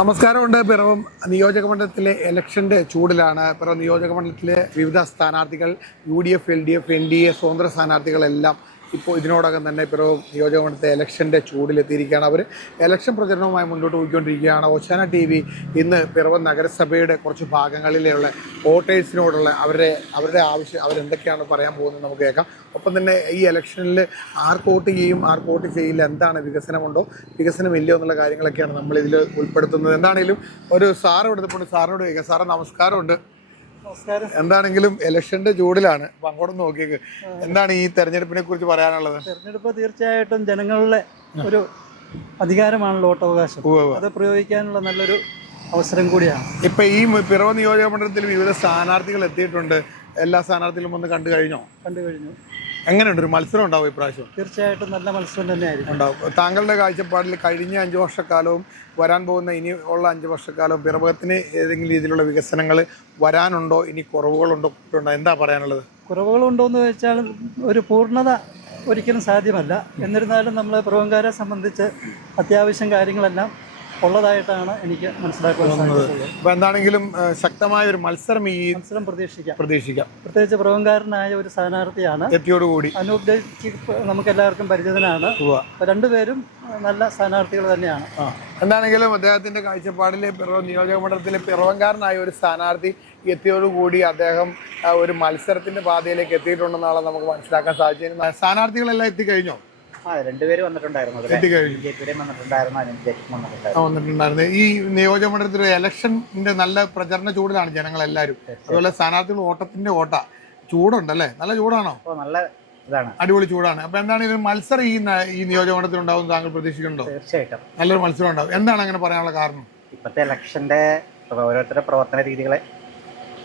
നമസ്കാരമുണ്ട്. പിറവം നിയോജകമണ്ഡലത്തിലെ ഇലക്ഷൻ്റെ ചൂടിലാണ്. പിറവം നിയോജകമണ്ഡലത്തിലെ വിവിധ സ്ഥാനാർത്ഥികൾ UDF, LDF, NDA സ്വതന്ത്ര സ്ഥാനാർത്ഥികളെല്ലാം ഇപ്പോൾ ഇതിനോടകം തന്നെ പിറവം നിയോജകമണ്ഡലത്തെ ഇലക്ഷൻ്റെ ചൂടിലെത്തിയിരിക്കുകയാണ്. അവർ ഇലക്ഷൻ പ്രചരണവുമായി മുന്നോട്ട് പോയിക്കൊണ്ടിരിക്കുകയാണ്. ഓശാന TV ഇന്ന് പിറവം നഗരസഭയുടെ കുറച്ച് ഭാഗങ്ങളിലുള്ള വോട്ടേഴ്സിനോടുള്ള അവരുടെ ആവശ്യം അവരെന്തൊക്കെയാണ് പറയാൻ പോകുന്നത് നമുക്ക് കേൾക്കാം. ഒപ്പം തന്നെ ഈ ഇലക്ഷനിൽ ആർക്ക് വോട്ട് ചെയ്യും, ആർക്ക് വോട്ട് ചെയ്യില്ല, എന്താണ് വികസനമുണ്ടോ, വികസനമില്ലയോ എന്നുള്ള കാര്യങ്ങളൊക്കെയാണ് നമ്മളിതിൽ ഉൾപ്പെടുത്തുന്നത്. എന്താണെങ്കിലും ഒരു സാറ് എടുത്തപ്പോൾ സാറിനോട് ചോദിക്കാം. സാറ് നമസ്കാരമുണ്ട്. എന്താണെങ്കിലും ഇലക്ഷന്റെ ചൂടിലാണ്. അപ്പൊ അങ്ങോട്ട് നോക്കിയേക്ക്, എന്താണ് ഈ തെരഞ്ഞെടുപ്പിനെ കുറിച്ച് പറയാനുള്ളത്? തെരഞ്ഞെടുപ്പ് തീർച്ചയായിട്ടും ജനങ്ങളുടെ ഒരു അധികാരമാണല്ലോ വോട്ടവകാശം. അത് പ്രയോഗിക്കാനുള്ള നല്ലൊരു അവസരം കൂടിയാണ്. ഇപ്പൊ ഈ പിറവം നിയോജക മണ്ഡലത്തിൽ വിവിധ സ്ഥാനാർത്ഥികൾ എത്തിയിട്ടുണ്ട്. എല്ലാ സ്ഥാനാർത്ഥികളും ഒന്ന് കണ്ടു കഴിഞ്ഞു. എങ്ങനെയുണ്ട്? ഒരു മത്സരം ഉണ്ടാവും ഇപ്രാവശ്യം? തീർച്ചയായിട്ടും നല്ല മത്സരം തന്നെയായിരിക്കും ഉണ്ടാവും. താങ്കളുടെ കാഴ്ചപ്പാടിൽ കഴിഞ്ഞ 5 വർഷക്കാലവും വരാൻ പോകുന്ന ഇനി ഉള്ള 5 വർഷക്കാലവും പിറവത്തിന് ഏതെങ്കിലും രീതിയിലുള്ള വികസനങ്ങൾ വരാനുണ്ടോ, ഇനി കുറവുകളുണ്ടോ, എന്താ പറയാനുള്ളത്? കുറവുകളുണ്ടോ എന്ന് വെച്ചാൽ ഒരു പൂർണ്ണത ഒരിക്കലും സാധ്യമല്ല. എന്നിരുന്നാലും നമ്മൾ പിറവംകാരെ സംബന്ധിച്ച് അത്യാവശ്യം കാര്യങ്ങളെല്ലാം ഉള്ളതായിട്ടാണ് എനിക്ക് മനസ്സിലാക്കാൻ സാധിക്കുന്നത്. അപ്പോൾ എന്താണെങ്കിലും ശക്തമായ ഒരു മത്സരം പ്രതീക്ഷിക്കാം. പ്രത്യേകിച്ച് പിറവംകാരനായ ഒരു സ്ഥാനാർത്ഥിയാണ് എത്തിയോടുകൂടി. അനൂപ് നമുക്ക് എല്ലാവർക്കും പരിചിതനാണ്. രണ്ടുപേരും നല്ല സ്ഥാനാർത്ഥികൾ തന്നെയാണ്. എന്താണെങ്കിലും അദ്ദേഹത്തിന്റെ കാഴ്ചപ്പാടിൽ പിറവം നിയോജക മണ്ഡലത്തിലെ പിറവംകാരനായ ഒരു സ്ഥാനാർത്ഥി എത്തിയോടുകൂടി അദ്ദേഹം ഒരു മത്സരത്തിന്റെ പാതയിലേക്ക് എത്തിയിട്ടുണ്ടെന്നാണ് നമുക്ക് മനസ്സിലാക്കാൻ സാധിച്ചത്. സ്ഥാനാർത്ഥികളെല്ലാം എത്തിക്കഴിഞ്ഞോ? രണ്ടുപേരും വന്നിട്ടുണ്ടായിരുന്നു. ഈ നിയോജക മണ്ഡലത്തിലെ ഇലക്ഷന്റെ നല്ല പ്രചരണ ചൂടിലാണ് ജനങ്ങളെല്ലാവരും. അതുപോലെ സ്ഥാനാർത്ഥികൾ ഓട്ടത്തിന്റെ ചൂടുണ്ടല്ലേ? നല്ല ചൂടാണോ? നല്ല ഇതാണ്, അടിപൊളി ചൂടാണ്. അപ്പൊ എന്താണ് ഇതിന് മത്സരം ഈ നിയോജക മണ്ഡലത്തിൽ ഉണ്ടാവും താങ്കൾ പ്രതീക്ഷിക്കുന്നുണ്ടോ? തീർച്ചയായിട്ടും നല്ലൊരു മത്സരം ഉണ്ടാവും. എന്താണ് അങ്ങനെ പറയാനുള്ള കാരണം? ഇപ്പോഴത്തെ ഇലക്ഷന്റെ ഓരോരുത്തരുടെ പ്രവർത്തന രീതികളെ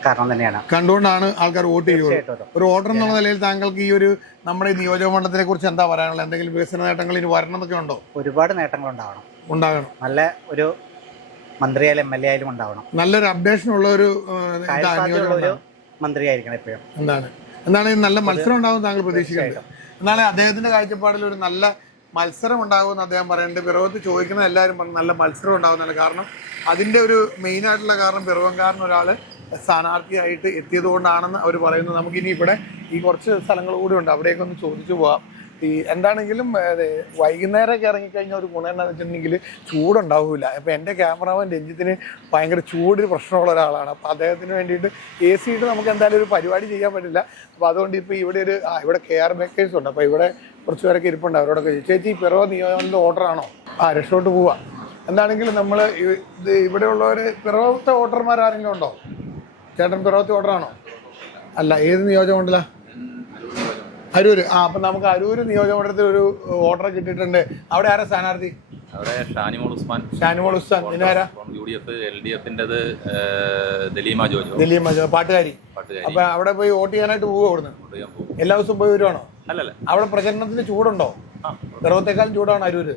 കാരണം തന്നെയാണ് കണ്ടുകൊണ്ടാണ് ആൾക്കാർ വോട്ട് ചെയ്യുള്ളൂ. ഒരു വോട്ടർ എന്നുള്ള നിലയിൽ താങ്കൾക്ക് ഈ ഒരു നമ്മുടെ ഈ നിയോജക മണ്ഡലത്തിനെ കുറിച്ച് എന്താ പറയാനുള്ളത്? എന്തെങ്കിലും വികസന നേട്ടങ്ങൾ ഇനി വരണം എന്നൊക്കെ ഉണ്ടോ? ഒരുപാട് നേട്ടങ്ങൾ ഉണ്ടാകണം. നല്ല ഒരു മന്ത്രി ആയാലും MLA ആയാലും ഉണ്ടാവണം. നല്ലൊരു അപ്ഡേഷൻ ഉള്ള ഒരു മന്ത്രി ആയിരിക്കണം എപ്പോഴും. എന്താണ് നല്ല മത്സരം ഉണ്ടാവും താങ്കൾ പ്രതീക്ഷിക്കുന്നത്? എന്നാലും അദ്ദേഹത്തിന്റെ കാഴ്ചപ്പാടിൽ ഒരു നല്ല മത്സരം ഉണ്ടാകുമെന്ന് അദ്ദേഹം പറയുന്നുണ്ട്. പിറവത്ത് ചോദിക്കുന്ന എല്ലാവരും പറഞ്ഞു നല്ല മത്സരം ഉണ്ടാകുന്നതാണ്. കാരണം അതിന്റെ ഒരു മെയിൻ ആയിട്ടുള്ള കാരണം പിറവംകാരൻ ഒരാൾ സ്ഥാനാർത്ഥിയായിട്ട് എത്തിയത് കൊണ്ടാണെന്ന് അവർ പറയുന്നു. നമുക്കിനി ഇവിടെ ഈ കുറച്ച് സ്ഥലങ്ങൾ കൂടി ഉണ്ട്, അവിടേക്ക് ഒന്ന് ചോദിച്ചു പോവാം. എന്താണെങ്കിലും വൈകുന്നേരമൊക്കെ ഇറങ്ങിക്കഴിഞ്ഞാൽ ഒരു ഗുണം എന്താണെന്ന് വെച്ചിട്ടുണ്ടെങ്കിൽ ചൂടുണ്ടാവില്ല. അപ്പോൾ എൻ്റെ ക്യാമറാമാൻ രഞ്ജിത്തിന് ഭയങ്കര ചൂടിന് പ്രശ്നമുള്ള ഒരാളാണ്. അപ്പോൾ അദ്ദേഹത്തിന് വേണ്ടിയിട്ട് AC ഇട്ട് നമുക്ക് എന്തായാലും ഒരു പരിപാടി ചെയ്യാൻ പറ്റില്ല. അപ്പോൾ അതുകൊണ്ട് ഇപ്പോൾ ഇവിടെ ഇവിടെ KR ബേക്കേഴ്സ് ഉണ്ട്. അപ്പോൾ ഇവിടെ കുറച്ച് പേരൊക്കെ ഇരിപ്പുണ്ട്. അവരോടൊക്കെ ചേച്ചി പിറവം നിയോജകമണ്ഡലത്തിലെ ഓർഡറാണോ? രക്ഷോട്ട് പോവാം. എന്താണെങ്കിലും നമ്മൾ ഇവിടെയുള്ളവർ പിറവത്തെ വോട്ടർമാർ ആരെങ്കിലും ഉണ്ടോ? ചേട്ടൻ പിറവത്തെ വോട്ടറാണോ? അല്ല. ഏത് നിയോജകമണ്ഡല? അരൂര്. അപ്പം നമുക്ക് അരൂര് നിയോജകമണ്ഡലത്തിൽ ഒരു വോട്ടറെ കിട്ടിയിട്ടുണ്ട്. അവിടെ ആരാ സ്ഥാനാർത്ഥി? അവിടെ ഷാനിമോൾ ഉസ്മാൻ. പിന്നെ ആരാ? UDF, LDF-ന്റേത് ദലീമ ജോജോ. പാട്ടുകാരി. അപ്പൊ അവിടെ പോയി വോട്ട് ചെയ്യാനായിട്ട് പോവുക? അവിടുന്ന് എല്ലാ ദിവസവും പോയി വരുവാണോ? അല്ലല്ല. അവിടെ പ്രചരണത്തിന് ചൂടുണ്ടോ? പിറവത്തെക്കാളും ചൂടാണ് അരൂര്.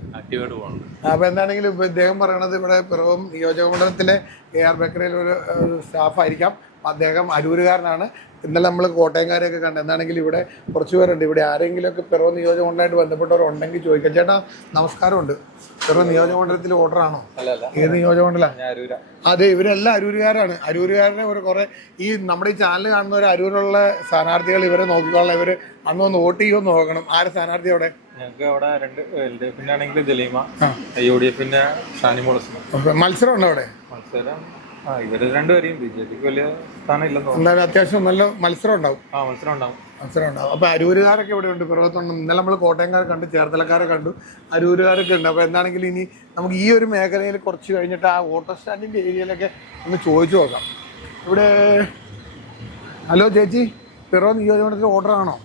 അപ്പൊ എന്താണെങ്കിലും ഇദ്ദേഹം പറയണത് ഇവിടെ പിറവം നിയോജകമണ്ഡലത്തിലെ KR ബേക്കറിയിൽ ഒരു സ്റ്റാഫായിരിക്കാം. അദ്ദേഹം അരൂരുകാരനാണ്. ഇന്നലെ നമ്മൾ കോട്ടയംകാരെയൊക്കെ കണ്ടു. എന്താണെങ്കിലും ഇവിടെ കുറച്ച് പേരുണ്ട്. ഇവിടെ ആരെങ്കിലുമൊക്കെ പിറവം നിയോജകമണ്ഡലമായിട്ട് ബന്ധപ്പെട്ടവരുണ്ടെങ്കിൽ ചോദിക്കാം. ചേട്ടാ നമസ്കാരമുണ്ട്. പിറവം നിയോജകമണ്ഡലത്തിൽ വോട്ടറാണോ? ഏത് നിയോജകമണ്ഡലം? അതെ, ഇവരെല്ലാം അരൂരുകാരാണ്. അരൂരുകാരനെ കുറെ ഈ നമ്മുടെ ഈ ചാനൽ കാണുന്നവർ അരൂരുള്ള സ്ഥാനാർത്ഥികൾ ഇവരെ നോക്കിക്കോളാം. ഇവര് അന്നൊന്ന് വോട്ട് ചെയ്യുമെന്ന് നോക്കണം. ആര് സ്ഥാനാർത്ഥി അവിടെ? ഞങ്ങൾക്ക് അവിടെ 2 LDF-ന്റെ ആണെങ്കിൽ ദലീമ, UDF-ന്റെ ഷാനിമോൾ ഉസ്മാൻ. മത്സരം ഉണ്ടോ അവിടെ? മത്സരം ഇവര് രണ്ടുപേരെയും BJPക്ക് വലിയ സ്ഥാനം ഇല്ലെന്ന് തോന്നുന്നു. എന്നാലും അത്യാവശ്യം നല്ല മത്സരം ഉണ്ടാവും. മത്സരം ഉണ്ടാവും. അപ്പൊ അരൂരുകാരൊക്കെ ഇവിടെ ഉണ്ട്. പിറവത്തുണ്ട്. ഇന്നലെ നമ്മൾ കോട്ടയംകാരെ കണ്ടു, ചേർത്തലക്കാരെ കണ്ടു, അരൂരുകാരൊക്കെ ഉണ്ട്. അപ്പൊ എന്താണെങ്കിലും ഇനി നമുക്ക് ഈ ഒരു മേഖലയിൽ കുറച്ച് കഴിഞ്ഞിട്ട് ആ ഓട്ടോ സ്റ്റാൻഡിന്റെ ഏരിയയിലൊക്കെ ഒന്ന് ചോദിച്ചു നോക്കാം. ഇവിടെ ഹലോ ചേച്ചി, പിറവം നിയോജകമണ്ഡലത്തിൽ വോട്ടറാണോ?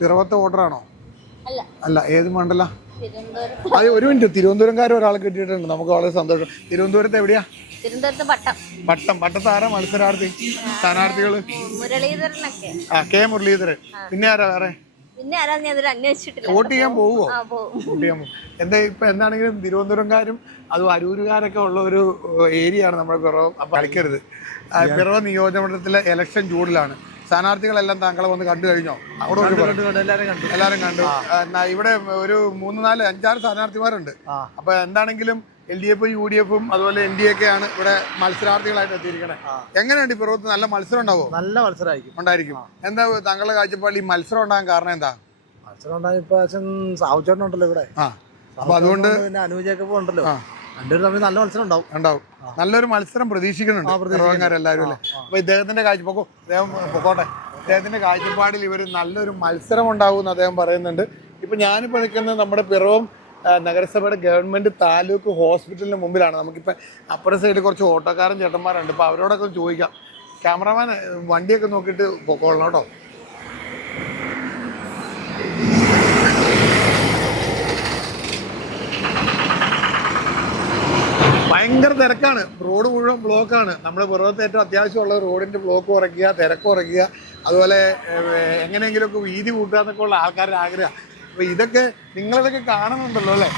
പിറവത്തെ വോട്ടറാണോ? അല്ല. ഏത് മണ്ഡല? അത് ഒരു മിനിറ്റ്. തിരുവനന്തപുരംകാർ ഒരാളെ കിട്ടിയിട്ടുണ്ട്. നമുക്ക് വളരെ സന്തോഷം. തിരുവനന്തപുരത്ത് എവിടെയാ? പട്ടത്ത് ആരാ മത്സരാർത്ഥി? സ്ഥാനാർത്ഥികള് K മുരളീധരൻ. പിന്നെ ആരാ വേറെ? വോട്ട് ചെയ്യാൻ പോവോ? എന്താ ഇപ്പൊ എന്താണെങ്കിലും തിരുവനന്തപുരംകാരും അതും അരൂരുകാരൊക്കെ ഉള്ള ഒരു ഏരിയ ആണ് നമ്മുടെ പിറവം. അപ്പൊ കളിക്കരുത്. പിറവം നിയോജകമണ്ഡലത്തിലെ ഇലക്ഷൻ ചൂടിലാണ്. സ്ഥാനാർത്ഥികളെല്ലാം താങ്കളെ വന്ന് കണ്ടു കഴിഞ്ഞോ? അവിടെ എല്ലാരും കണ്ടു. ഇവിടെ ഒരു 3, 4, 5, 6 സ്ഥാനാർത്ഥിമാരുണ്ട്. അപ്പൊ എന്താണെങ്കിലും LDF, UDF അതുപോലെ NDA ആണ് ഇവിടെ മത്സരാർത്ഥികളായിട്ട് എത്തിയിരിക്കണേ. എങ്ങനെയുണ്ട് ഈ പിറവത്ത്? നല്ല മത്സരം ഉണ്ടാവോ? നല്ല മത്സരമായിരിക്കും. ഉണ്ടായിരിക്കും. എന്താ താങ്കളുടെ കാഴ്ചപ്പാടിൽ ഈ മത്സരം ഉണ്ടാകാൻ കാരണം എന്താ? മത്സരം ഉണ്ടാകും ഇപ്രാവശ്യം സാവുചേട്ടനുണ്ടല്ലോ ഇവിടെ. അപ്പൊ അതുകൊണ്ട് പിന്നെ അനുജയൊക്കെ ഉണ്ടല്ലോ, രണ്ടുപേരും തമ്മിൽ നല്ല മത്സരം ഉണ്ടാവും. നല്ലൊരു മത്സരം പ്രതീക്ഷിക്കുന്നുണ്ട് പിറവങ്കാരെല്ലാവരും അല്ലേ? അപ്പൊ ഇദ്ദേഹത്തിന്റെ കാഴ്ചപ്പാട് അദ്ദേഹം പൊക്കോട്ടെ. അദ്ദേഹത്തിന്റെ കാഴ്ചപ്പാടിൽ ഇവർ നല്ലൊരു മത്സരം ഉണ്ടാവും എന്ന് അദ്ദേഹം പറയുന്നുണ്ട്. ഇപ്പൊ ഞാനിപ്പോ നിൽക്കുന്നത് നമ്മുടെ പിറവം നഗരസഭയുടെ ഗവൺമെന്റ് താലൂക്ക് ഹോസ്പിറ്റലിന് മുമ്പിലാണ്. നമുക്കിപ്പോൾ അപ്പുറ സൈഡിൽ കുറച്ച് ഓട്ടോക്കാരൻ ചേട്ടന്മാരുണ്ട്. ഇപ്പോൾ അവരോടൊക്കെ ചോദിക്കാം. ക്യാമറമാൻ വണ്ടിയൊക്കെ നോക്കിയിട്ട് പൊക്കോളണം കേട്ടോ. ഭയങ്കര തിരക്കാണ്, റോഡ് മുഴുവൻ ബ്ലോക്കാണ്. നമ്മുടെ പിറവത്ത് ഏറ്റവും അത്യാവശ്യമുള്ള റോഡിൻ്റെ ബ്ലോക്ക് കുറയ്ക്കുക, തിരക്ക് കുറയ്ക്കുക, അതുപോലെ എങ്ങനെയെങ്കിലുമൊക്കെ വീതി കൂട്ടുക എന്നൊക്കെ ഉള്ള ആൾക്കാരുടെ ആഗ്രഹം. അപ്പോൾ ഇതൊക്കെ നിങ്ങളിതൊക്കെ കാണുന്നുണ്ടല്ലോ അല്ലേ?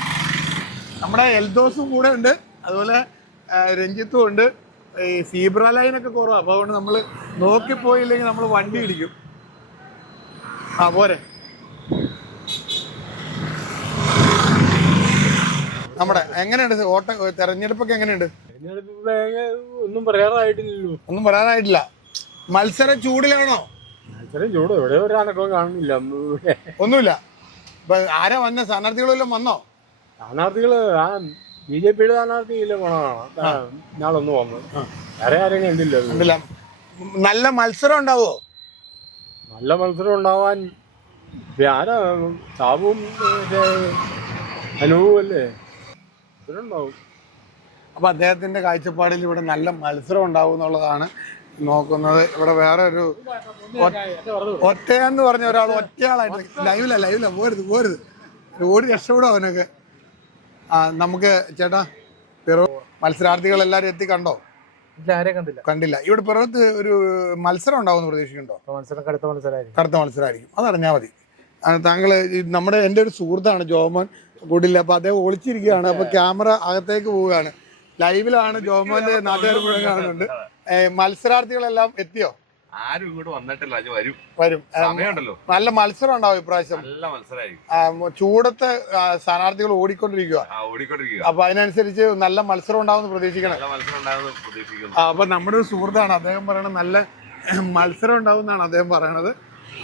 നമ്മുടെ എൽദോസും കൂടെ ഉണ്ട്, അതുപോലെ രഞ്ജിത്തും ഉണ്ട്. ഈ സീബ്ര ലൈനൊക്കെ കുറവാണ്. അപ്പോൾ അതുകൊണ്ട് നമ്മൾ നോക്കിപ്പോയില്ലെങ്കിൽ നമ്മൾ വണ്ടി ഇടിക്കും. പോരെ. നമ്മുടെ എങ്ങനെയുണ്ട് തെരഞ്ഞെടുപ്പൊക്കെ എങ്ങനെയുണ്ട്? ഒന്നും പറയാറായിട്ടില്ലല്ലോ. ഒന്നും പറയാനായിട്ടില്ല. മത്സരം ചൂടിലാണോ? മത്സരം ചൂട് ഇവിടെ ഒരു അനക്കവും കാണുന്നില്ല. ഒന്നുമില്ല. ഇപ്പൊ ആരാ വന്ന? സ്ഥാനാർത്ഥികളെല്ലാം വന്നോ? സ്ഥാനാർത്ഥികള് BJPയുടെ സ്ഥാനാർത്ഥിയില്ല ഞാളൊന്നും വന്നു. വേറെ ആരെയും കണ്ടില്ല. നല്ല മത്സരം ഉണ്ടാവോ? നല്ല മത്സരം ഉണ്ടാവാൻ ആരാ? സാബുവും അനുവും അല്ലേ? ഉണ്ടാവും. അപ്പൊ അദ്ദേഹത്തിന്റെ കാഴ്ചപ്പാടിൽ ഇവിടെ നല്ല മത്സരം ഉണ്ടാവും എന്നുള്ളതാണ് നോക്കുന്നത്. ഇവിടെ വേറെ ഒരു ഒറ്റയെന്ന് പറഞ്ഞ ഒരാൾ ഒറ്റയാളായിട്ട് ലൈവില്ല പോരുത് ഓടി രക്ഷപ്പെടും അവനൊക്കെ. നമുക്ക് ചേട്ടാ മത്സരാർത്ഥികളെല്ലാരും എത്തി കണ്ടോ? കണ്ടില്ല. ഇവിടെ പിറവത്ത് ഒരു മത്സരം ഉണ്ടാവും പ്രതീക്ഷിക്കുന്നുണ്ടോ? കടുത്ത മത്സരമായിരിക്കും. അതറിഞ്ഞാൽ മതി. താങ്കൾ എൻ്റെ ഒരു സുഹൃത്താണ് ജോമോൻ കൂടില്ല. അപ്പൊ അദ്ദേഹം ഒളിച്ചിരിക്കുകയാണ്. അപ്പൊ ക്യാമറ അകത്തേക്ക് പോവുകയാണ്. ലൈവിലാണ്. ജോമോന്റെ നാട്ടുകാർ മുഴുവൻ കാണുന്നുണ്ട്. മത്സരാർത്ഥികളെല്ലാം എത്തിയോ? ആരും ഇങ്ങോട്ട് വന്നിട്ടില്ല. വരും. നല്ല മത്സരം ഉണ്ടാവും ഇപ്രാവശ്യം. നല്ല മത്സരമായിരിക്കും. ചൂടത്തെ സ്ഥാനാർത്ഥികൾ ഓടിക്കൊണ്ടിരിക്കുക. അപ്പൊ അതിനനുസരിച്ച് നല്ല മത്സരം ഉണ്ടാവും പ്രതീക്ഷിക്കണം. അപ്പൊ നമ്മുടെ ഒരു സുഹൃത്താണ്. അദ്ദേഹം പറയണത് നല്ല മത്സരം ഉണ്ടാവും എന്നാണ് അദ്ദേഹം പറയണത്.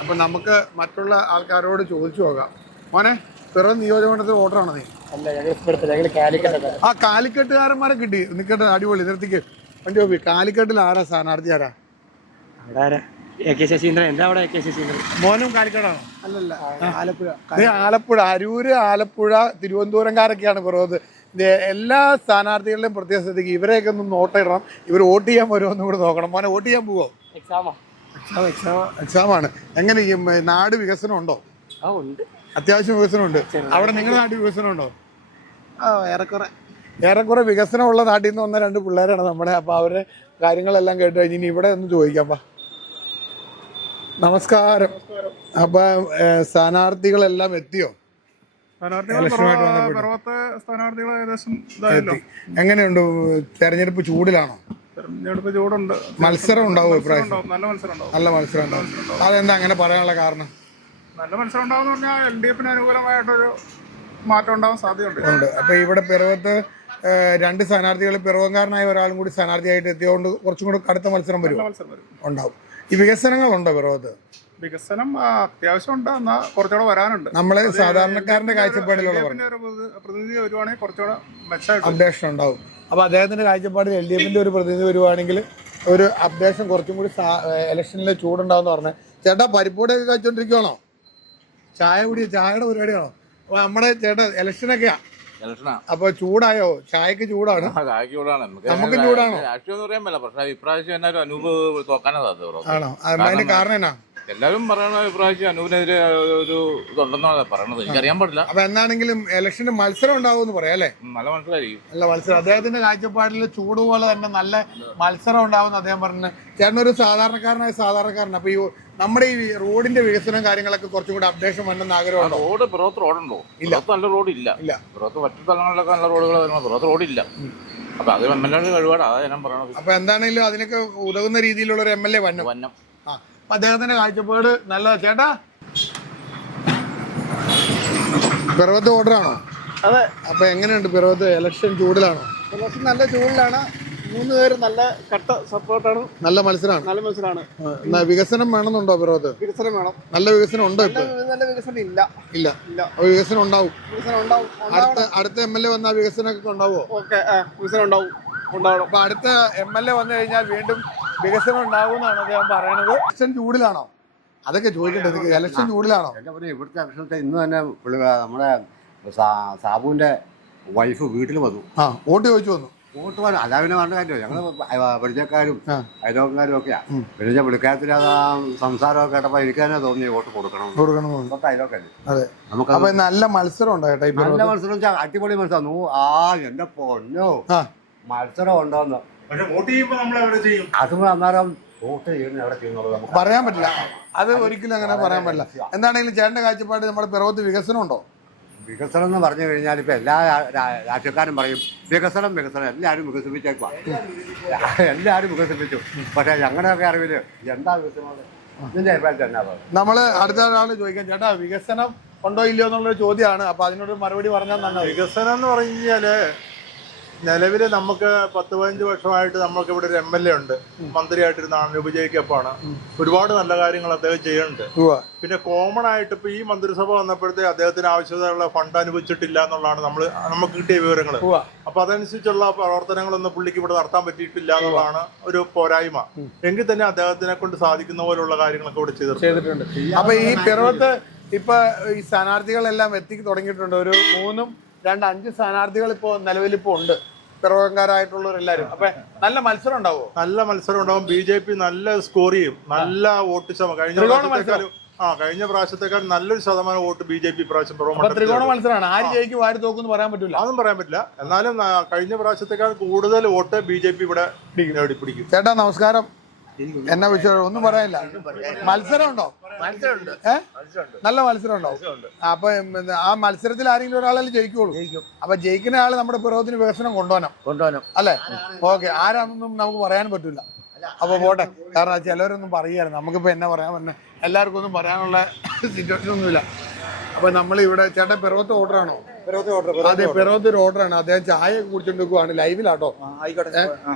അപ്പൊ നമുക്ക് മറ്റുള്ള ആൾക്കാരോട് ചോദിച്ചു നോക്കാം. മോനെ, പിറവം നിയോജകമണ്ഡലത്തിൽ വോട്ടറാണോ നീ? കാലിക്കട്ടുകാരന്മാരെ കിട്ടി. നിക്കട്ടെ, അടിപൊളി. നിർത്തിക്ക് വണ്ടി പോയി. കാലിക്കട്ടിൽ ആരാ സ്ഥാനാർത്ഥി? ആരാ? മോനും കാലിക്കട്ടാണോ? അല്ലല്ല, ആലപ്പുഴ. അരൂര്, ആലപ്പുഴ, തിരുവനന്തപുരംകാരൊക്കെയാണ് പിറവത്ത്. എല്ലാ സ്ഥാനാർത്ഥികളുടെയും പ്രത്യേക സ്ഥിതിക്ക് ഇവരെയൊക്കെ ഒന്ന് നോട്ടിടണം. ഇവർ വോട്ട് ചെയ്യാൻ വരുമോ എന്നും കൂടെ നോക്കണം. മോനെ, വോട്ട് ചെയ്യാൻ പോവോ? എക്സാമാണ്. എങ്ങനെ ഈ നാട് വികസനം ഉണ്ടോ? അത്യാവശ്യം വികസനമുണ്ട്. അവിടെ നിങ്ങളുടെ നാട്ടിൽ വികസനം ഉണ്ടോ? ഏറെക്കുറെ വികസനമുള്ള നാട്ടിൽ നിന്ന് വന്ന 2 പിള്ളേരാണ് നമ്മുടെ. അപ്പൊ അവരുടെ കാര്യങ്ങളെല്ലാം കേട്ട് കഴിഞ്ഞ് ഇനി ഇവിടെ ഒന്ന് ചോദിക്കാം. നമസ്കാരം. അപ്പൊ സ്ഥാനാർത്ഥികളെല്ലാം എത്തിയോ? എങ്ങനെയുണ്ട് തെരഞ്ഞെടുപ്പ്? ചൂടിലാണോ? തെരഞ്ഞെടുപ്പ് ചൂടുണ്ട്. മത്സരം ഉണ്ടാവും ഇപ്രാവശ്യം? നല്ല മത്സരം ഉണ്ടാവും. നല്ല മത്സരം ഉണ്ടാവും. അതെന്താ അങ്ങനെ പറയാനുള്ള കാരണം? നല്ല മത്സരം ഉണ്ടാവും പറഞ്ഞാൽ LDFന് അനുകൂലമായിട്ടൊരു മാറ്റം ഉണ്ടാവാൻ സാധ്യതയുണ്ട്. അപ്പൊ ഇവിടെ പിറവത്ത് 2 സ്ഥാനാർത്ഥികൾ, പിറവങ്കാരനായ ഒരാളും കൂടി സ്ഥാനാർത്ഥിയായിട്ട് എത്തിയതുകൊണ്ട് കുറച്ചും കൂടി കടുത്ത മത്സരം വരും. ഉണ്ടാവും. ഈ വികസനങ്ങളുണ്ടോ പിറവത്ത്? വികസനം അത്യാവശ്യം ഉണ്ട്. എന്നാൽ കുറച്ചുകൂടെ വരാനുണ്ട്. നമ്മളെ സാധാരണക്കാരന്റെ കാഴ്ചപ്പാടിലുള്ള പ്രതിനിധി വരുവാണെങ്കിൽ കുറച്ചുകൂടെ മെച്ചമായിട്ട് അപ്ഡേഷൻ ഉണ്ടാവും. അപ്പൊ അദ്ദേഹത്തിന്റെ കാഴ്ചപ്പാടിൽ LDFന്റെ ഒരു പ്രതിനിധി വരുവാണെങ്കിൽ ഒരു അപ്ഡേഷൻ കുറച്ചും കൂടി ഇലക്ഷനിൽ ചൂടുണ്ടാവും പറഞ്ഞ ചേട്ടാ. പരിപ്പോടൊക്കെ കഴിച്ചോണ്ടിരിക്കുവാണോ? ചായയുടെ പരിപാടിയാണോ? അപ്പൊ നമ്മുടെ ചേട്ടാ ഇലക്ഷനൊക്കെയാ. അപ്പൊ ചൂടായോ? ചായക്ക് ചൂടാണ്. നമുക്ക് ചൂടാണോ? ആണോ? അതിന്റെ കാരണം എന്നാ? എല്ലാവരും പറയണ ഇപ്രാവശ്യം അനൂപിനെതിരെ ഒരു ഇതുണ്ടെന്നാണ് പറയണത്. എനിക്കറിയാൻ പാടില്ല. അപ്പൊ എന്നാണെങ്കിലും ഇലക്ഷന് മത്സരം ഉണ്ടാവും പറയാം അല്ലേ? നല്ല മത്സരമായിരിക്കും. നല്ല മത്സരം. അദ്ദേഹത്തിന്റെ കാഴ്ചപ്പാടിൽ ചൂട് പോലെ തന്നെ നല്ല മത്സരം ഉണ്ടാവും അദ്ദേഹം പറഞ്ഞു. ചേട്ടനൊരു സാധാരണക്കാരനാണ്. അപ്പൊ ഈ നമ്മുടെ ഈ റോഡിന്റെ വികസനം കാര്യങ്ങളൊക്കെ കുറച്ചും കൂടി അപ്ഡേഷൻ വന്നെന്ന് ആഗ്രഹമുണ്ടോ? റോഡുണ്ടോ? ഇല്ല. നല്ല റോഡില്ല. പുറത്ത് മറ്റു സ്ഥലങ്ങളിലൊക്കെ നല്ല റോഡുകൾ വരുമ്പോൾ പുറത്ത് റോഡില്ല. അപ്പൊ അത് MLA കഴിവാണ്. അതാണ് ഞാൻ പറയണത്. അപ്പൊ എന്താണെങ്കിലും അതിനൊക്കെ ഉതകുന്ന രീതിയിലുള്ള ഒരു MLA വന്നം. അദ്ദേഹത്തിന്റെ കാഴ്ചപ്പാട് നല്ലതാ. ചേട്ടാ, പിറവത്ത് വോട്ടറാണോ? അതെ. അപ്പൊ എങ്ങനെയുണ്ട് പിറവത്ത് ഇലക്ഷൻ ചൂടിലാണോ? ഇലക്ഷൻ നല്ല ചൂടിലാണ്. 3 പേര് നല്ല കട്ട സപ്പോർട്ടാണ്. നല്ല മത്സരമാണ്. നല്ല മത്സരമാണ്. വികസനം വേണമെന്നുണ്ടോ പിറവത്ത്? വികസനം വേണം. നല്ല വികസനം ഉണ്ടോ? നല്ല വികസനം ഇല്ല. ഇല്ല. അപ്പൊ വികസനം ഉണ്ടാവും. വികസനം ഉണ്ടാവും. അടുത്ത MLA വന്നാൽ വികസനമൊക്കെ ഉണ്ടാവുമോ? ഓക്കെ, വികസനം ഉണ്ടാവും. അപ്പൊ അടുത്ത MLA വന്നു കഴിഞ്ഞാൽ വീണ്ടും വികസനം ഉണ്ടാവും എന്നാണ് അദ്ദേഹം പറയണത്. ഇലക്ഷൻ ചൂടിലാണോ? അതൊക്കെ ചോദിക്കട്ടെ. ഇലക്ഷൻ ചൂടിലാണോ? ഇവിടുത്തെ ഇലക്ഷനത്തെ ഇന്ന് തന്നെ നമ്മുടെ സാബുവിന്റെ വൈഫ് വീട്ടിൽ വന്നു. വോട്ട് ചോദിച്ചു വന്നു. വോട്ട് വേണം, അല്ല പിന്നെ വേണ്ട കാര്യമോ. ഞങ്ങള് പരിചയക്കാരും അയലോക്കാരും ഒക്കെയാ. പിന്നെ പുള്ളിക്കാരത്തിന് അത് സംസാരമൊക്കെ കേട്ടപ്പോ എനിക്ക് തന്നെ തോന്നി വോട്ട് കൊടുക്കണം. അയലോക്കല്ലേ നമുക്ക്. അപ്പൊ നല്ല മത്സരം ഉണ്ടോ? നല്ല മത്സരം വെച്ചാൽ അടിപൊളി മത്സരം. എന്റെ പൊന്നോ മത്സരം ഉണ്ടോന്ന്. അതും അന്നേരം വോട്ട് ചെയ്യുന്ന എവിടെ ചെയ്യുന്നുള്ളത് നമുക്ക് പറയാൻ പറ്റില്ല. അത് ഒരിക്കലും അങ്ങനെ പറയാൻ പറ്റില്ല. എന്താണെങ്കിലും ചേട്ടന്റെ കാഴ്ചപ്പാട് നമ്മുടെ പിറവത്ത് വികസനം ഉണ്ടോ? വികസനം എന്ന് പറഞ്ഞു കഴിഞ്ഞാൽ ഇപ്പൊ എല്ലാ രാഷ്ട്രീയക്കാരും പറയും വികസനം എല്ലാവരും വികസിപ്പിച്ചേക്കുക. എല്ലാവരും വികസിപ്പിച്ചു. പക്ഷെ ഞങ്ങളുടെയൊക്കെ അറിവില് എന്താ വികസനം? ഇതിന്റെ അഭിപ്രായത്തിൽ എന്നാ നമ്മള് അടുത്ത ഒരാൾ ചോദിക്കാം, ചേട്ടാ വികസനം ഉണ്ടോ ഇല്ലയോ എന്നുള്ളൊരു ചോദ്യമാണ്. അപ്പൊ അതിനോട് മറുപടി പറഞ്ഞാൽ നന്നായി. വികസനം എന്ന് പറഞ്ഞു കഴിഞ്ഞാല് നിലവിൽ നമുക്ക് 10-15 വർഷമായിട്ട് നമുക്ക് ഇവിടെ ഒരു MLA ഉണ്ട്, മന്ത്രിയായിട്ടിരുന്ന അനൂപ് ജേക്കബാണ്. ഒരുപാട് നല്ല കാര്യങ്ങൾ അദ്ദേഹം ചെയ്യുന്നുണ്ട്. പിന്നെ കോമൺ ആയിട്ട് ഇപ്പൊ ഈ മന്ത്രിസഭ വന്നപ്പോഴത്തെ അദ്ദേഹത്തിന് ആവശ്യമുള്ള ഫണ്ട് അനുവദിച്ചിട്ടില്ല എന്നുള്ളതാണ് നമുക്ക് കിട്ടിയ വിവരങ്ങൾ. അപ്പൊ അതനുസരിച്ചുള്ള പ്രവർത്തനങ്ങളൊന്നും പുള്ളിക്ക് ഇവിടെ നടത്താൻ പറ്റിയിട്ടില്ല എന്നുള്ളതാണ് ഒരു പോരായ്മ. എങ്കിൽ തന്നെ അദ്ദേഹത്തിനെ കൊണ്ട് സാധിക്കുന്ന പോലുള്ള കാര്യങ്ങളൊക്കെ ഇവിടെ ചെയ്തിട്ടുണ്ട്. അപ്പൊ ഈ പിറവത്ത് ഇപ്പൊ ഈ സ്ഥാനാർത്ഥികളെല്ലാം എത്തി തുടങ്ങിയിട്ടുണ്ട്. ഒരു 3-2-5 സ്ഥാനാർത്ഥികൾ ഇപ്പോ നിലവിലിപ്പോ ഉണ്ട്, പിറവങ്കാരായിട്ടുള്ളവരെല്ലാരും. അപ്പൊ നല്ല മത്സരം ഉണ്ടാവോ? നല്ല മത്സരം ഉണ്ടാവും. BJP നല്ല സ്കോർ ചെയ്യും. നല്ല വോട്ട് ശതമാനം കഴിഞ്ഞ പ്രാവശ്യത്തെക്കാൾ നല്ലൊരു ശതമാനം വോട്ട് BJP പ്രാവശ്യം ത്രികോണ മത്സരമാണ്. ആര് ജയിക്കും ആര് തോക്കും പറയാൻ പറ്റില്ല. അതൊന്നും പറയാൻ പറ്റില്ല. എന്നാലും കഴിഞ്ഞ പ്രാവശ്യത്തെക്കാൾ കൂടുതൽ വോട്ട് BJP ഇവിടെ നേടിപ്പിടിക്കും. ചേട്ടാ നമസ്കാരം. എന്നാ വിഷയം? ഒന്നും പറയാനില്ല. മത്സരം ഉണ്ടോ? നല്ല മത്സരം ഉണ്ടോ? അപ്പൊ ആ മത്സരത്തിൽ ആരെങ്കിലും ഒരാളെ ജയിക്കുള്ളൂ. അപ്പൊ ജയിക്കുന്ന ആള് നമ്മുടെ പിറവത്തിന് വികസനം കൊണ്ടുപോകണം അല്ലെ? ഓക്കെ, ആരാണെന്നും നമുക്ക് പറയാൻ പറ്റൂല. അപ്പൊ പോട്ടെ. കാരണം ചിലവരൊന്നും പറയായിരുന്നു. നമുക്കിപ്പോ എന്നാ പറയാൻ പറ്റുന്ന, എല്ലാവർക്കും ഒന്നും പറയാനുള്ള സിറ്റുവേഷൻ ഒന്നുമില്ല. അപ്പൊ നമ്മൾ ഇവിടെ ചേട്ടൻ പിറവത്ത് ഓർഡറാണോ? അതെ, പിറവത്ത് ഒരു ഓർഡറാണ്. അദ്ദേഹം ചായ കുടിച്ചോണ്ടിരിക്കുവാണ് ലൈവിലാട്ടോ.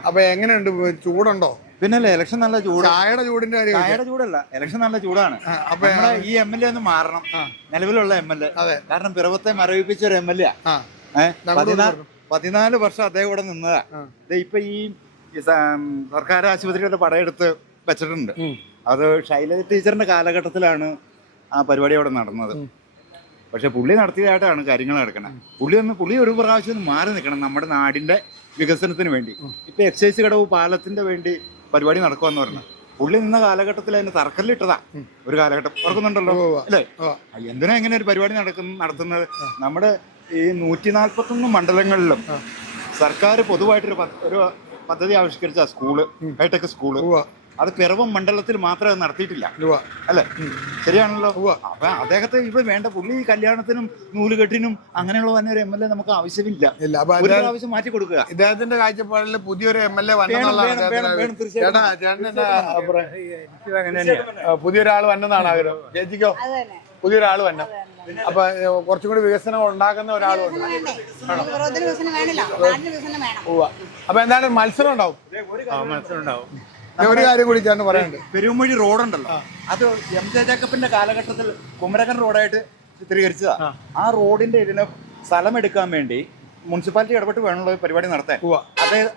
അപ്പൊ എങ്ങനെയുണ്ട്? ചൂടുണ്ടോ? പിന്നല്ലേ ഇലക്ഷൻ നല്ല ചൂട്. ചായയുടെ ചൂടിന്റെ കാര്യം? ചായയുടെ ചൂടല്ല, ഇലക്ഷൻ നല്ല ചൂടാണ്. അപ്പൊ ഈ MLA ഒന്ന് മാറണം, നിലവിലുള്ള MLA. കാരണം പിറവത്തെ മരവിപ്പിച്ച ഒരു MLA. 14 വർഷം അദ്ദേഹം ഇവിടെ നിന്നതാ. ഇപ്പൊ ഈ സർക്കാർ ആശുപത്രിയുടെ പടയെടുത്ത് വെച്ചിട്ടുണ്ട്. അത് ശൈലജ ടീച്ചറിന്റെ കാലഘട്ടത്തിലാണ് ആ പരിപാടി അവിടെ നടന്നത്. പക്ഷെ പുള്ളി നടത്തിയതായിട്ടാണ് കാര്യങ്ങൾ നടക്കണം. പുള്ളി ഒരു പ്രാവശ്യം ഒന്ന് മാറി നിൽക്കണം നമ്മുടെ നാടിന്റെ വികസനത്തിന് വേണ്ടി. ഇപ്പൊ എക്സൈസ് കടവ് പാലത്തിന്റെ വേണ്ടി പരിപാടി നടക്കുമെന്ന് പറഞ്ഞു. പുള്ളി നിന്ന കാലഘട്ടത്തിൽ അതിന് തറക്കല്ലിട്ടതാ ഒരു കാലഘട്ടം. ഓർക്കുന്നുണ്ടല്ലോ അല്ലേ? എന്തിനാ ഇങ്ങനെ ഒരു പരിപാടി നടത്തുന്നത്? നമ്മുടെ ഈ 141 മണ്ഡലങ്ങളിലും സർക്കാർ പൊതുവായിട്ടൊരു പദ്ധതി ആവിഷ്കരിച്ച സ്കൂള്, ഹൈടെക് സ്കൂള്, അത് പിറവം മണ്ഡലത്തിൽ മാത്രമേ നടത്തിയിട്ടില്ല അല്ലെ? ശരിയാണല്ലോ. അപ്പൊ അദ്ദേഹത്തെ ഇവിടെ വേണ്ട. പുള്ളി കല്യാണത്തിനും നൂലുകെട്ടിനും അങ്ങനെയുള്ള തന്നെ ഒരു MLA നമുക്ക് ആവശ്യമില്ല. ഒരു പ്രാവശ്യം മാറ്റി കൊടുക്കുക. ഇദ്ദേഹത്തിന്റെ കാഴ്ചപ്പാടിൽ പുതിയൊരു MLA പുതിയൊരാൾ വന്നതാണ് ആഗ്രഹം. ചേച്ചിക്കോ? പുതിയൊരാൾ വന്ന. അപ്പൊ കുറച്ചും കൂടി വികസനം ഉണ്ടാക്കുന്ന ഒരാളുണ്ട്. അപ്പൊ എന്തായാലും മത്സരം ഉണ്ടാവും. ഒരു കാര്യം കൂടി ചേട്ടൻ പറയാനുണ്ട്. പെരുമൊഴി റോഡുണ്ടല്ലോ, അത് MJ ജേക്കബിന്റെ കാലഘട്ടത്തിൽ കുമരകൻ റോഡായിട്ട് ചിത്രീകരിച്ചതാ. ആ റോഡിന്റെ ഇതിന് സ്ഥലം എടുക്കാൻ വേണ്ടി മുനിസിപ്പാലിറ്റി ഇടപെട്ട് വേണമല്ലോ പരിപാടി നടത്താൻ.